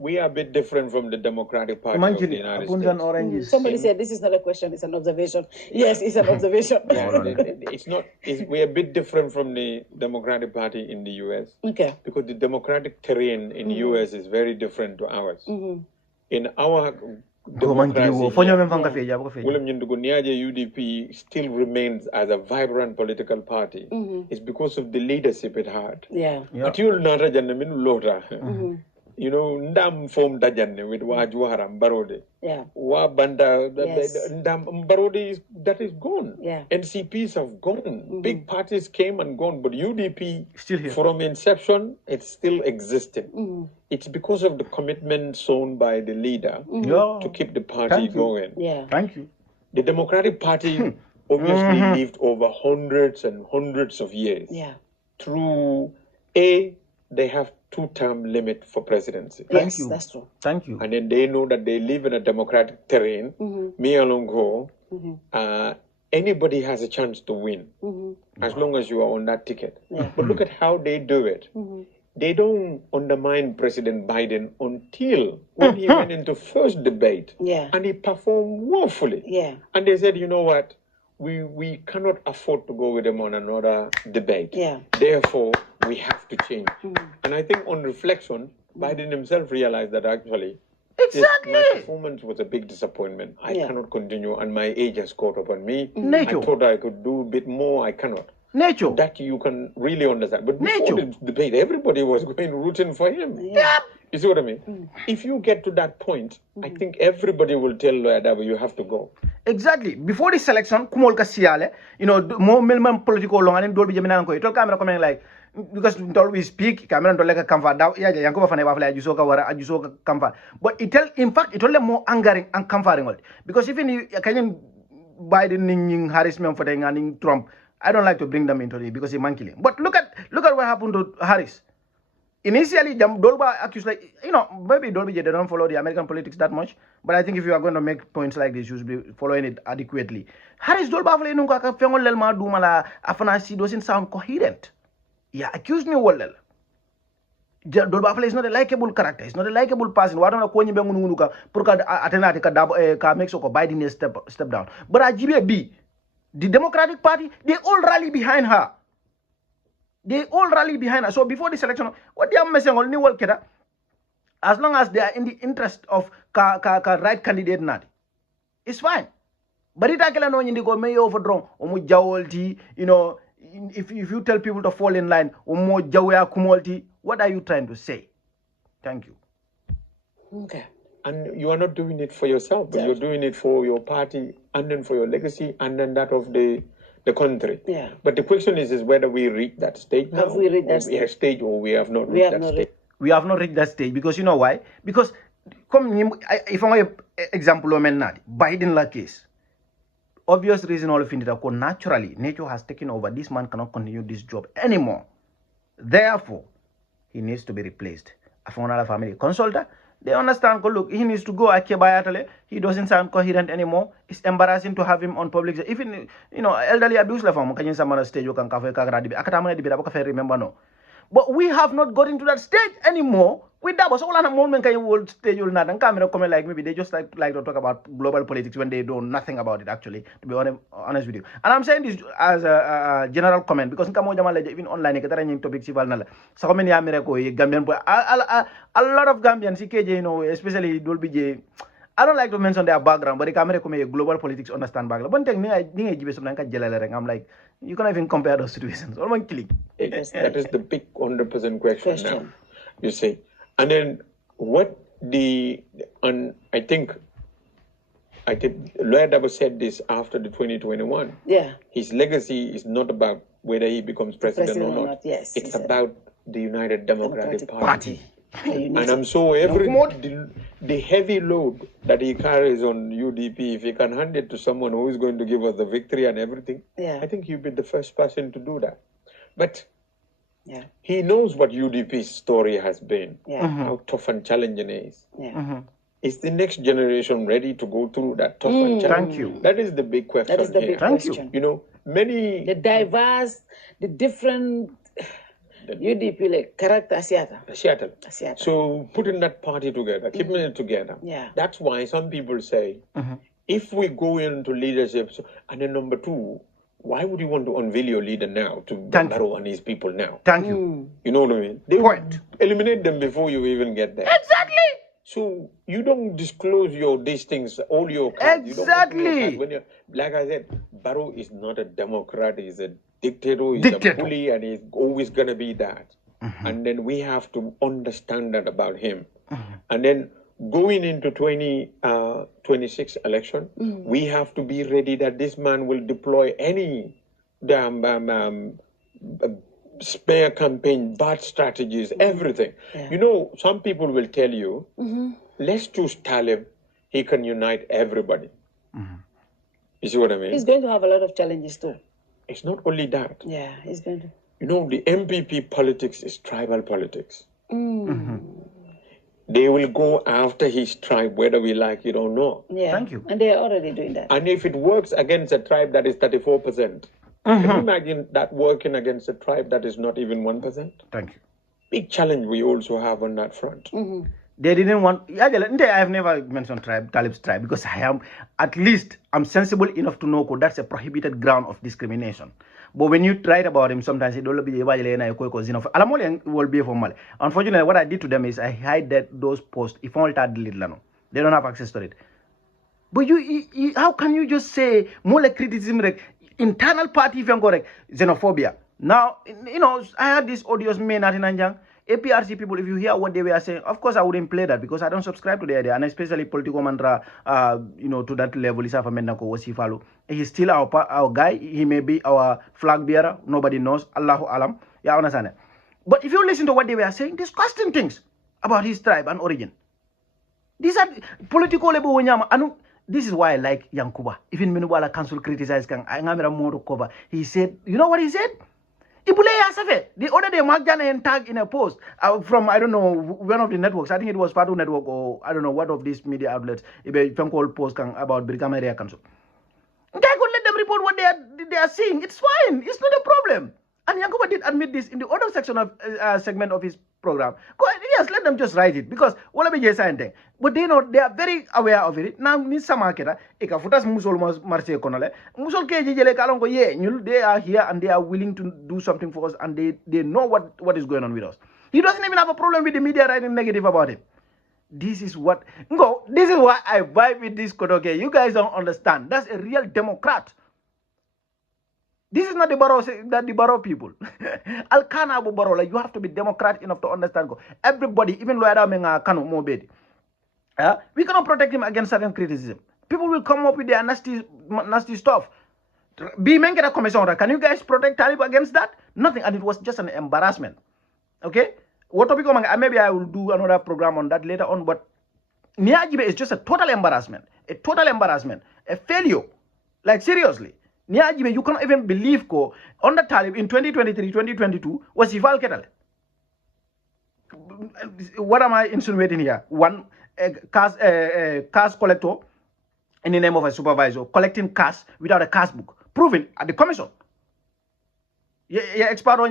we are a bit different from the Democratic Party of the United States. Oranges. Somebody said this is not a question, it's an observation. Yes, it's an observation. We're a bit different from the Democratic Party in the US. Okay. Because the democratic terrain in the US is very different to ours. In our democracy, UDP still remains as a vibrant political party. It's because of the leadership it had. Yeah. You know, Ndam formed Dajanne with Wajuharam, Barode. Yeah. Wabanda, Yes. Ndam, Barode, that is gone. Yeah. NCPs have gone. Big parties came and gone, but UDP, still here. from inception, it's still existing. It's because of the commitment shown by the leader to keep the party going. Yeah. Thank you. The Democratic Party obviously lived over hundreds and hundreds of years. Yeah. Through they have 2-term limit for presidency. Yes, that's true. Thank you. And then they know that they live in a democratic terrain. Me along go, anybody has a chance to win as long as you are on that ticket. Yeah. But look at how they do it. They don't undermine President Biden until when he went into first debate and he performed woefully. Yeah. And they said, you know what? We cannot afford to go with him on another debate. Yeah. Therefore, we have to change. And I think on reflection, Biden himself realized that actually my performance was a big disappointment. I cannot continue, and my age has caught up on me. I thought I could do a bit more. I cannot. That you can really understand. But before the debate, everybody was going rooting for him. Yeah. You see what I mean? If you get to that point, I think everybody will tell Lawyef Darboe, you have to go. Exactly. Before this election, kumol ka siyale, you know, more milman political long and dolby jamina ko. Itol camera comment like because until we speak, camera don't like a comfort. Yeah, Yankuba fane wafla ajusoka wara ajusoka comfort. But in fact, it only more angering and comforting because even you can Biden ning Harris me for the Trump. I don't like to bring them into it because it's man killing. But look at what happened to Harris. Initially, Dolba accused, like, you know, maybe Dolby they don't follow the American politics that much. But I think if you are going to make points like this, you should be following it adequately. Harris Dolba doesn't sound coherent. Yeah, accuse me well. Dolba is not a likable character. It's not a likable person. Why don't I call you Bengunuka? Purka Atenati ka Mexico Biden step down. But AGB, the Democratic Party, they all rally behind her. So before this election, what they are messing on new world, as long as they are in the interest of right candidate, it's fine. But it actually no indigo may overdraw you know, if you tell people to fall in line, what are you trying to say? Thank you. Okay. And you are not doing it for yourself, but you're doing it for your party and then for your legacy and then that of the country. Yeah. But the question is whether we reach that stage now. Have we reached that stage? Or we have not reached that stage. We have not reached that stage because you know why? Because if I example Biden la case, obvious reason all of it naturally nature has taken over. This man cannot continue this job anymore. Therefore, he needs to be replaced. After family consultant, they understand. Look, he needs to go. He doesn't sound coherent anymore. It's embarrassing to have him on public. Even elderly abuse la fam. Can you someone stage you can remember no. But we have not gotten to that stage anymore. With that, so all moment can you stage you'll not and camera comment like maybe they just like to talk about global politics when they know nothing about it actually, to be honest with you. And I'm saying this as a general comment because even online topic so many Gambian a lot of Gambians, especially Dolby. I don't like to mention their background, but the camera come global politics understand background. One thing I'm like, you can't even compare those situations. That is the big 100% question now. You see. And then what I think Lawyef Darboe said this after the 2021. Yeah. His legacy is not about whether he becomes president or not. Yes, it's about the United Democratic Party. And I'm so the heavy load that he carries on UDP, if he can hand it to someone who is going to give us the victory and everything, I think he'll be the first person to do that. But he knows what UDP's story has been, how tough and challenging it is. Is the next generation ready to go through that tough and challenging? Thank you. That is the big question. That is the big question. Many... The diverse, the different... UDP like character Seattle. So putting that party together, keeping it together. Yeah. That's why some people say, if we go into leadership, and then number two, why would you want to unveil your leader now to Barrow and his people now? Thank you. You know what I mean? They would eliminate them before you even get there. Exactly. So you don't disclose these things, all your cards. Exactly. When you're, like I said, Barrow is not a Democrat. He's a dictator. He's a bully, and he's always gonna be that. And then we have to understand that about him. And then going into 2026 election, we have to be ready that this man will deploy any smear campaign, bad strategies, everything. Some people will tell you, let's choose Talib. He can unite everybody. You see what I mean? He's going to have a lot of challenges too. It's not only that. Yeah, he's going to. The MPP politics is tribal politics. They will go after his tribe, whether we like it or not. Yeah. Thank you. And they're already doing that. And if it works against a tribe that is 34%, can you imagine that working against a tribe that is not even 1%? Thank you. Big challenge we also have on that front. They didn't want. I have never mentioned Talib's tribe because I'm sensible enough to know that's a prohibited ground of discrimination. But when you write about him, sometimes it will be unfortunately, what I did to them is I hide those posts. If all that delete, they don't have access to it. But you how can you just say more like criticism, like internal party if you're correct, xenophobia? Now, I had these audios made at Nanjang. APRC people, if you hear what they were saying, of course I wouldn't play that because I don't subscribe to the idea, and especially political mantra, to that level. He's still our guy. He may be our flag bearer. Nobody knows. Allahu alam. Yeah, understand. But if you listen to what they were saying, disgusting things about his tribe and origin. These are political level. This is why I like Yankuba. Even Menubala Council criticized Kang. He said, you know what he said? The other day, Mark Jana tag in a post from, I don't know, one of the networks. I think it was Padu Network or I don't know what of these media outlets. A phone call post about Brikama Area Council. Guy could let them report what they are seeing. It's fine. It's not a problem. And Yankuba did admit this in the other section of segment of his program. Yes, let them just write it because what be just saying. But they are very aware of it. Now, ni sama kera eka futas musol marche konale musol ke jele kalongo they are here and they are willing to do something for us and they know what is going on with us. He doesn't even have a problem with the media writing negative about him. This is why I vibe with this Kodoke. You guys don't understand. That's a real Democrat. This is not the Barrow people. Alkana Abu Barrow, you have to be Democrat enough to understand. Everybody, even Lawyef Darboe, Kanu Mobedi. We cannot protect him against certain criticism. People will come up with their nasty stuff. Can you guys protect Talib against that? Nothing, and it was just an embarrassment. Okay? What topic? Maybe I will do another program on that later on, but Niajibe is just a total embarrassment. A failure. Like seriously. You cannot even believe ko under Talib in 2023, 2022 was Ival Ketal. What am I insinuating here? One cash collector in the name of a supervisor collecting cash without a cash book, proven at the commission. Yeah, expert on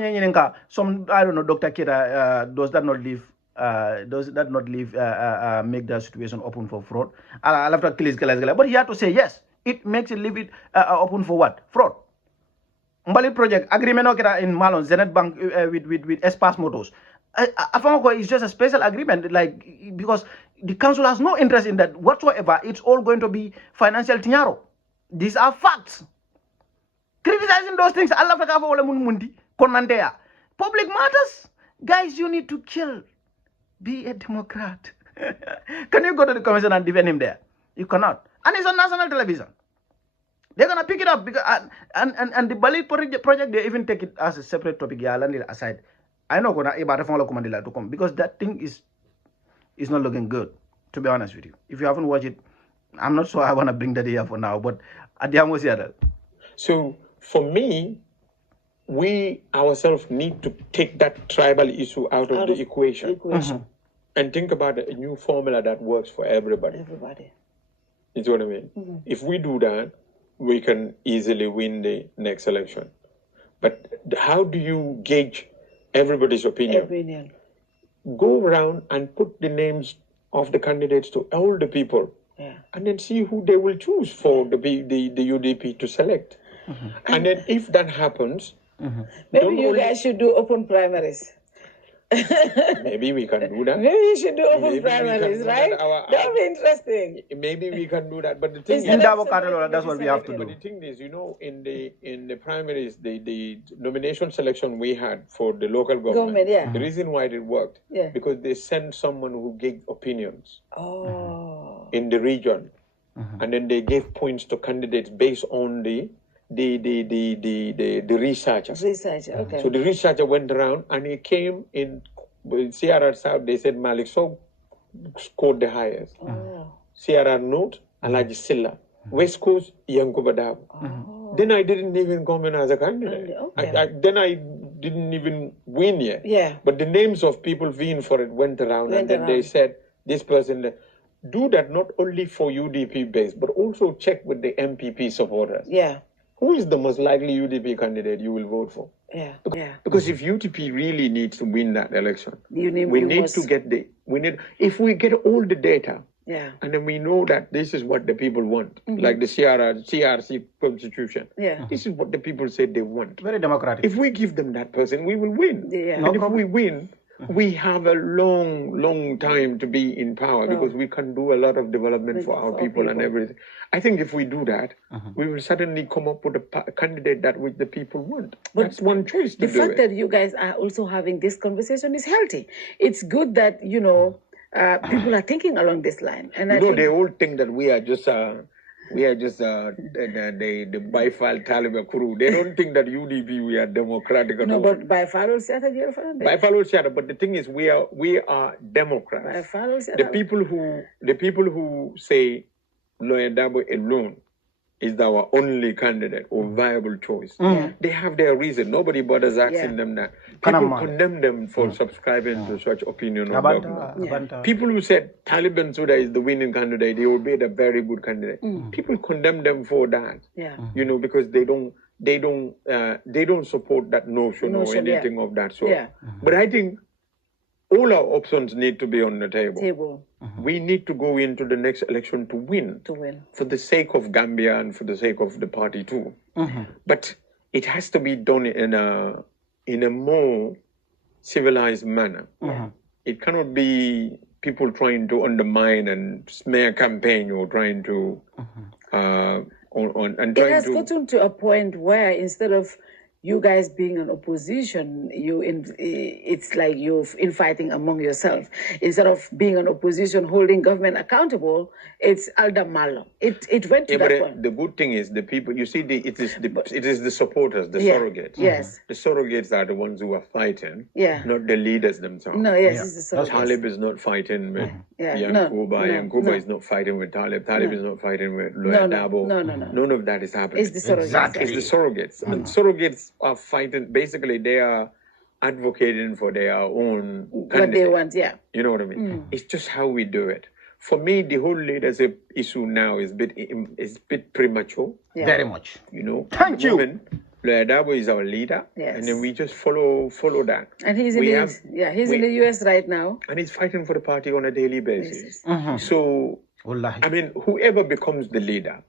some I don't know, Dr. Kira does that not leave make the situation open for fraud? I'll have to kill his but he had to say yes. It makes it leave it open for what? Fraud. Mbali project agreement in Malon Zenith Bank with Espas Motors. Afango is just a special agreement, like because the council has no interest in that whatsoever. It's all going to be financial tinyaro. These are facts. Criticizing those things, Allah public matters, guys. You need to chill. Be a Democrat. Can you go to the commission and defend him there? You cannot. And it's on national television. They're gonna pick it up because and the Bali project they even take it as a separate topic. Yeah, aside. I know to come because that thing is not looking good, to be honest with you. If you haven't watched it, I'm not sure I want to bring that here for now, but so for me, we ourselves need to take that tribal issue out of the equation. And think about a new formula that works for everybody. You see what I mean? If we do that, we can easily win the next election. But how do you gauge everybody's opinion? Go around and put the names of the candidates to all the people, and then see who they will choose for the UDP to select. And then if that happens, maybe you guys should do open primaries. Maybe we can do that. Maybe you should do open primaries, right? That would be interesting. Maybe we can do that. But the thing is, that's what we have to do. But the thing is, in the primaries, the nomination selection we had for the local government, the reason why it worked, because they sent someone who gave opinions in the region, and then they gave points to candidates based on the researcher. Okay. So the researcher went around and he came in CRR South. They said Malik So scored the highest. CRR North, Alaji Silla. West Coast, Yankuba Darbo. Then I didn't even come in as a candidate. Then I didn't even win yet. But the names of people vying for it went around, and then they said this person. Do that not only for UDP base, but also check with the MPP supporters. Who is the most likely UDP candidate you will vote for? Because if UDP really needs to win that election, if we get all the data, and then we know that this is what the people want, like the CRC constitution, this is what the people said they want. Very democratic. If we give them that person, we will win. And if we win, we have a long time to be in power because we can do a lot of development for our people and everything. I think if we do that, we will suddenly come up with a candidate that which the people want. But that's one choice to do it. The fact that you guys are also having this conversation is healthy. It's good that, people are thinking along this line. And they all think that we are just the Baifal Talib crew. They don't think that UDP we are democratic at all. No, but Baifal but the thing is we are Democrats. The people who say Lawyef Darboe alone is our only candidate or viable choice. They have their reason. Nobody bothers asking them that. People condemn them for subscribing to such opinion of government. People who said Talib Bensouda is the winning candidate, he will be a very good candidate. People condemn them for that. Because they don't support that notion or anything of that sort. But I think all our options need to be on the table. We need to go into the next election to win. For the sake of Gambia and for the sake of the party too. But it has to be done in a more civilized manner. It cannot be people trying to undermine and smear campaign or trying to it has gotten to a point where instead of you guys being an opposition, it's like you're infighting among yourself. Instead of being an opposition holding government accountable, it's Alda Malo. It went to that point. The good thing is the people, you see, it is the supporters, the surrogates. Yes. The surrogates are the ones who are fighting, Yeah. not the leaders themselves. No, yes, it's the surrogates. Talib is not fighting with Yeah. Yankuba is not fighting with Talib. Talib is not fighting with Lawyef Darboe. No. None of that is happening. It's the surrogates. Exactly. It's the surrogates. And surrogates are fighting. Basically, they are advocating for their own What candidate. they want, yeah. You know what I mean? It's just how we do it. For me, the whole leadership issue now is a bit premature. Yeah. Very much. You know, Thank you. Lawyef Darboe is our leader, Yes. and then we just follow that. And he's in the US right now. And he's fighting for the party on a daily basis. So, Wallahi. I mean, whoever becomes the leader,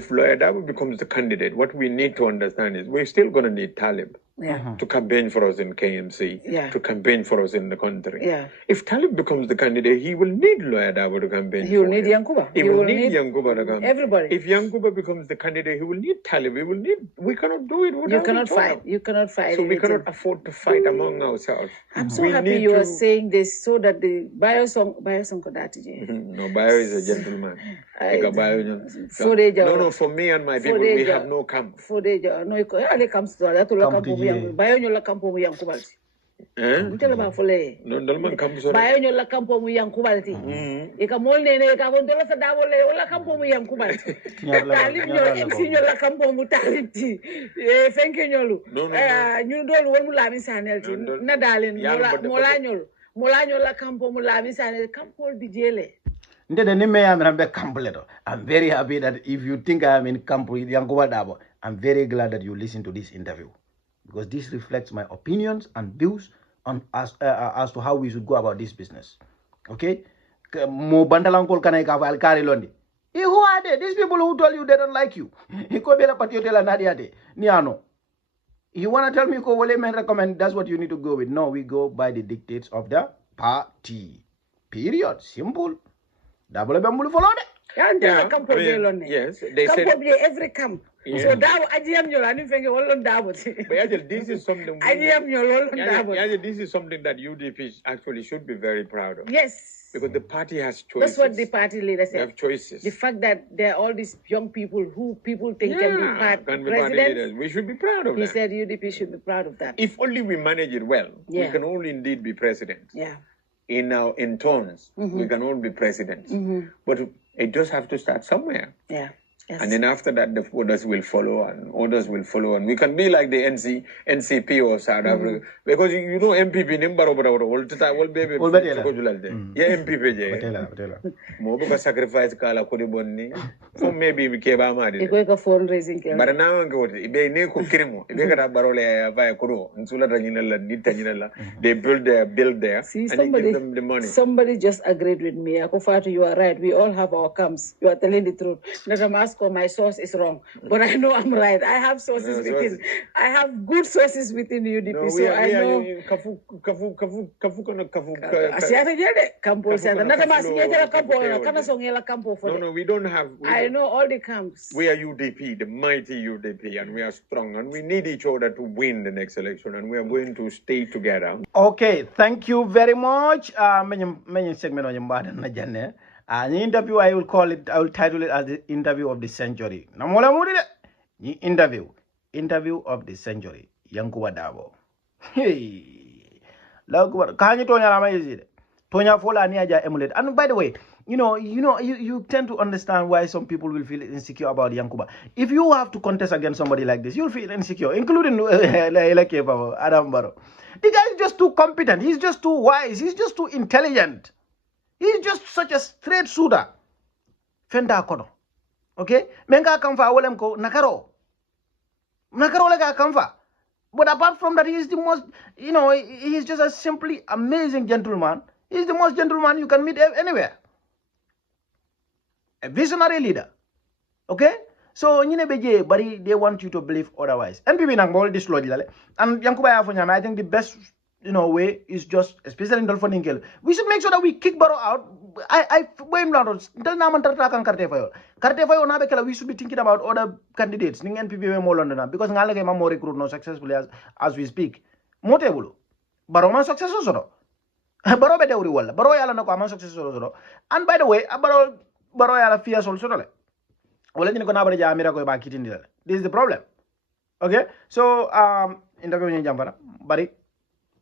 if Lawyef Darboe becomes the candidate, what we need to understand is we're still going to need Talib to campaign for us in KMC, to campaign for us in the country. Yeah. If Talib becomes the candidate, he will need Lawyef Darboe to campaign He will for need him. Yankuba. He will need Yankuba to campaign. Everybody. If Yankuba becomes the candidate, he will need Talib. We cannot do it without You cannot each other. fight. You cannot fight. So we anything. cannot afford to fight among ourselves. I'm so We happy need you are to- saying this so that the Barrow song Kodatije. No, Barrow is a gentleman. No, for me and my people, we have no camp. Ale comes to that to Camp campo DJ. Bayo nyola campo mu Yankubalti. Ntela ba fole. No, Dolman camp so Bayo nyola campo mu Yankubalti. Ika molne ne ka gondola sa dabo le wala campo mu Yankubalti. Talib nyola campo mu talibti. Fenke nyolu. Ñu dolu won mu lami sanelti. Na dalen mola nyola campo mu lami sanel campo di jele. I'm very happy that if you think I am in camp with Yankuba Darbo, I'm very glad that you listen to this interview, because this reflects my opinions and views on as to how we should go about this business. Okay? Mo bandalankol kanay ka fal kari londi. Who are they? These people who told you they don't like you. Ikobela patiotela nadiade. Niano. You wanna tell me ko wole men recommend that's what you need to go with? No, we go by the dictates of the party. Period. Simple. Double bambulu follow it. Yes, they said Every camp. So dawo ajiyam nyola ani fenge wolon dawo. but this is something this is something that UDP actually should be very proud of. Yes. Because the party has choices. That's what the party leader They said. have choices. The fact that there are all these young people who people think can be Can be party presidents. leaders. We should be proud of He that. said UDP should be proud of that. If only we manage it well, we Yeah. can all indeed be president. Yeah. In turns, we can all be presidents. But it just have to start somewhere. Yeah. Yes. And then after that, the others will follow, and others will follow, and we can be like the NCP or South Africa, because you know MPP nimbar all the time, all baby, yeah MPP je, mo buka sacrifice kala kodi bonni, so maybe we keba mari. Iko fundraising kaya. But now ibe ne ko kirimo, ibe kada barole vaya kodo, nsula tanyinala, nitanyinala. They build there, See, and they give them the money. Somebody just agreed with me. Akufatu, you are right. We all have our camps. You are telling the truth. Nadamasco, my source is wrong, but I know I'm right. I have sources within. I have good sources within UDP, No, so I know. Asiata jede campo siata. Nadamasi jede campo. Kana songela campo for. No, we don't have. I know all the camps. We are UDP, the mighty UDP, and we are strong, and we need each other to win the next election, and we are going to stay together. Okay, thank you very much. Many segment on your an interview, I will title it as the interview of the century. Namola mudi interview of the century. Yankuba Darbo. Hey, Laguba, can you tonya lama is it? Tonya fola niaja emulate. And by the way, you tend to understand why some people will feel insecure about Yankuba. If you have to contest against somebody like this, you'll feel insecure, including Adam Barrow. The guy is just too competent. He's just too wise. He's just too intelligent. He's just such a straight shooter. Fenda kono. Okay? Menga kamfa awolem ko nakaro. Nakaro lega kamfa. But apart from that, he's the most, he's just a simply amazing gentleman. He's the most gentleman you can meet anywhere. A visionary leader. Okay? So, but they want you to believe otherwise. NPP nang all this logically. And Yankuba Afonyama, I think the best way is just, especially in Dolphin Inkel, we should make sure that we kick Barrow out I blame London. Tell Naman Tartakan Cartefayo Nabekala, we should be thinking about other candidates, Ning NPP more London, because Nalake more recruit no successfully as we speak. Motebulu. Baroma success also. Baro bete uri wala. Baro yala no common success also. And by the way, Baro yala fears also. Wala ni ko na ja amira ko ba kitin dila. This is the problem. Okay? So interview ni jambara. Bari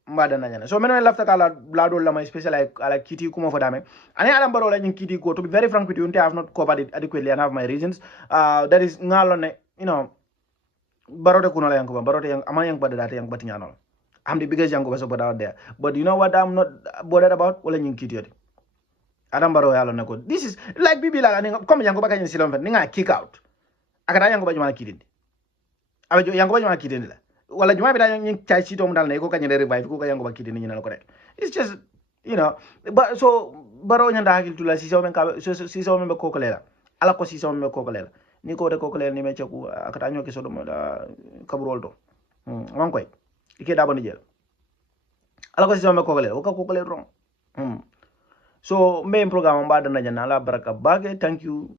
mbada na nyana. So meno lafta kala blado la my special ala kiti kuma fodame. Ani adam baro la nyin kiti ko, to be very frank with you, I have not covered it adequately and have my reasons. That is ngalone, you know, baro de kuno la yankuba, baro de yang ama yang bada data yang bati nyanol. I'm the biggest Yankuba supporter out there. But you know what I'm not bothered about? Wala nyin kiti yodi. Adam baro yalo nako. This is like bibi la come Yankuba kanyin silon fen ninga kick out. Akata Yankuba juma kitindi. Abe Yankuba juma kitindi la. Wala juma bida nyin chai chito mdal na iko kanyin revive ko Yankuba kitindi nyina correct. It's just, you know, but so baro nyanda hakil tula sisa men ka sisa men be kokolela. Ala ko sisa men be kokolela. Ni ko de kokolela ni me cheku akata nyoke sodo mo da kaburol do. Wan koy. Ike Darbo ni jël ala ko sistema kokole o ka kokole wrong so main programme mba dana jana la baraka bage. Thank you.